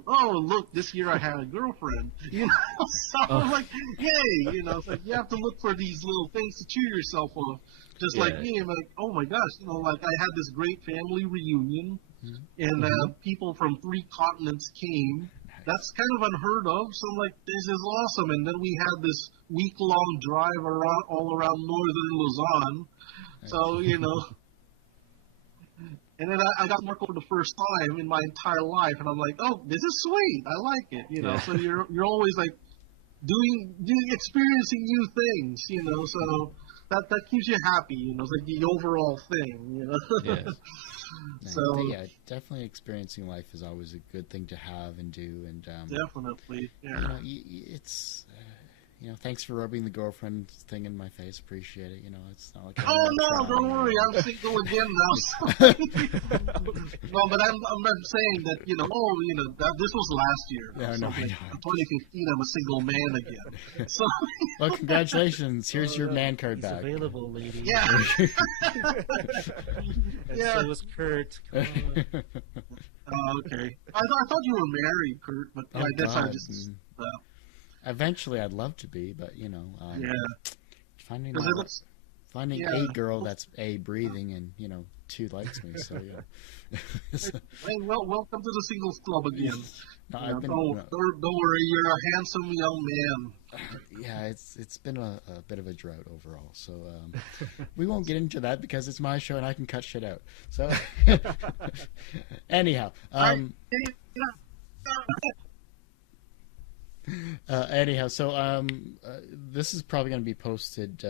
oh, look, this year I had a girlfriend, so I'm like, yay, it's like you have to look for these little things to cheer yourself up. Just like me, I'm like, oh my gosh, like I had this great family reunion, and people from 3 continents came. That's kind of unheard of, so I'm like, this is awesome. And then we had this week-long drive all around northern Luzon. So, and then I got Marco for the first time in my entire life, and I'm like, oh, this is sweet. I like it, So you're always like experiencing new things, so that keeps you happy, It's like the overall thing, Yes. So yeah, definitely experiencing life is always a good thing to have and do, and definitely, yeah. It's thanks for rubbing the girlfriend thing in my face. Appreciate it. It's not like Oh no, don't worry. I'm single again now. So. No, but I'm saying that that this was last year. Yeah, no, I know. 2015, I'm a single man again. So. Well, congratulations. Here's your man card He's back. available, lady. Yeah. And Yeah. so was Kurt. Come on. Oh, okay. I thought you were married, Kurt, but Oh, I guess I God. just. Eventually, I'd love to be, but Yeah. finding 'Cause it looks- yeah. a girl that's A, breathing, and 2, likes me. So yeah. Hey, welcome to the singles club again. No, Don't worry, you're a handsome young man. Yeah, it's been a bit of a drought overall. So we won't get into that because it's my show and I can cut shit out. So anyhow, so this is probably going to be posted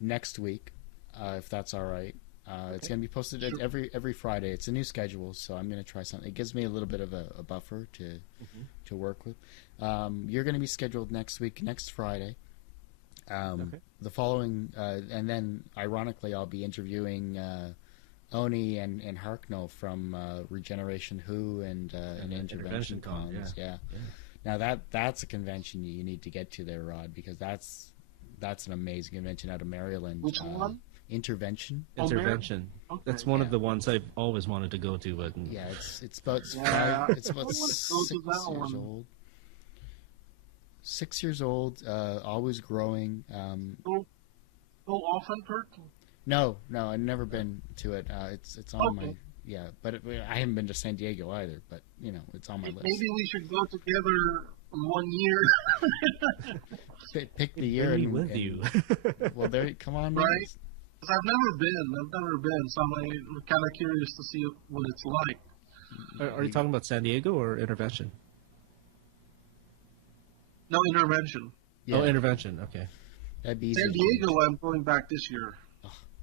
next week, if that's all right. It's going to be posted every Friday. It's a new schedule, so I'm going to try something. It gives me a little bit of a buffer to work with. You're going to be scheduled next week, next Friday. The following, and then ironically, I'll be interviewing Oni and Harknell from Regeneration Who and Intervention Cons. Yeah. Now that's a convention you need to get to there, Rod, because that's an amazing convention out of Maryland. Which one? Intervention. Okay, That's one of the ones I've always wanted to go to, but yeah, it's about Yeah. 6 years old. 6 years old, always growing. Go often, Kurt? No, I've never been to it. It's on Okay. my but I haven't been to San Diego either. But it's on my list. Maybe we should go together 1 year. Pick the year Bring me and, with and- you. Well, come on, Right. man. 'Cause I've never been, so I'm kind of curious to see what it's like. Are you talking about San Diego or Intervention? No, Intervention. Yeah, Oh, Intervention. Okay. that'd be easy. San Diego, I'm going back this year.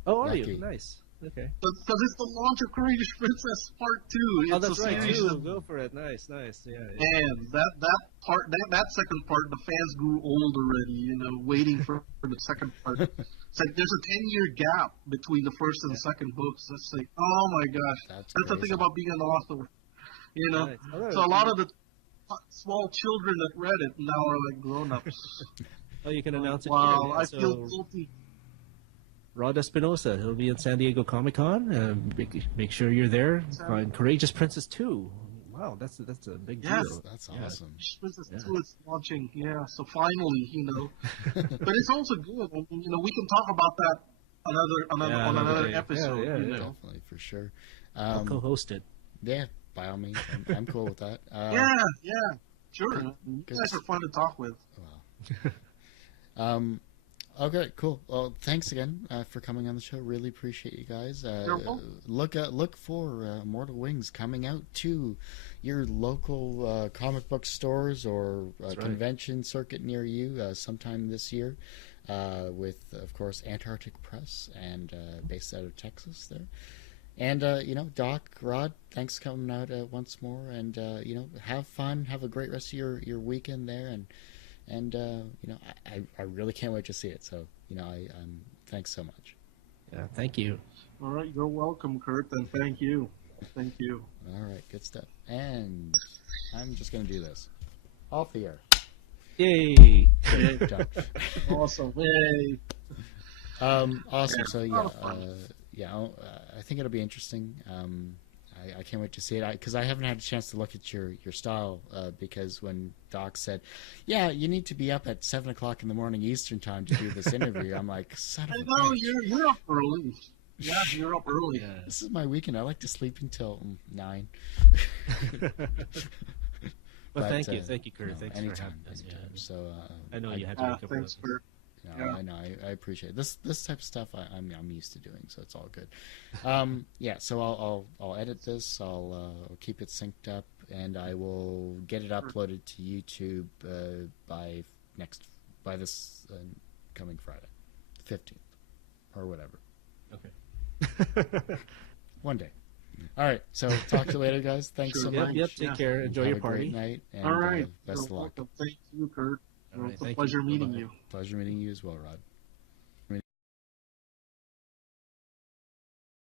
Oh, are Lucky. you? Nice. Okay. Because it's the launch of Courageous Princess Part 2. It's Oh, that's a right. series Too. of- Go for it. Nice. Yeah. And that second part, the fans grew old already, waiting for the second part. It's like there's a 10-year gap between the first and second books. It's like, oh my gosh. That's That's the crazy. thing about being an author. Right. Oh, So a lot of the small children that read it now are like grown-ups. Oh, you can announce it Wow, here. I So, feel guilty. Rod Espinosa, he'll be in San Diego Comic Con. Make sure you're there. Find Courageous Princess 2. Wow, that's a big Yes. deal. That's Yeah. awesome. Princess Yeah. 2 is launching, so finally, But it's also good. I mean, we can talk about that on another day. episode. Yeah. Definitely, for sure. I'll co-host it. Yeah, by all means, I'm cool with that. Yeah, sure. You guys are fun to talk with. Okay, cool. Well, thanks again for coming on the show. Really appreciate you guys. You're welcome. Look for Immortal Wings coming out to your local comic book stores or That's right. convention circuit near you sometime this year. With, of course, Antarctic Press and based out of Texas there. And Doc, Rod, thanks for coming out once more. And have fun. Have a great rest of your weekend there. And I really can't wait to see it. So I'm thanks so much. Yeah, thank you. All right, you're welcome, Kurt, and thank you. Thank you. All right, good stuff. And I'm just gonna do this off the air. Yay! Done. Awesome. Yay. Awesome. So I think it'll be interesting. I can't wait to see it because I haven't had a chance to look at your style because when Doc said, "Yeah, you need to be up at 7 o'clock in the morning Eastern time to do this interview," I'm like, "Son of I a know, bitch. you're up early. Yeah, you're up early. Yeah. This is my weekend. I like to sleep until 9." Well, thank you, Kurt. Thanks anytime, for having us. anytime. Yeah. So I know you had to wake up Thanks, early. Kurt. No, Yeah. I know. I appreciate it. This type of stuff. I'm used to doing, so it's all good. So I'll edit this. I'll keep it synced up, and I will get it uploaded to YouTube by this coming Friday, 15th, or whatever. Okay. One day. All right. So talk to you later, guys. Thanks so much. Yep. Take care. Enjoy Have your a party. great night. And, All right. best of You're luck. welcome. Thank you, Kurt. All right, It's a thank pleasure you. meeting Bye-bye. you. Pleasure meeting you as well, Rod.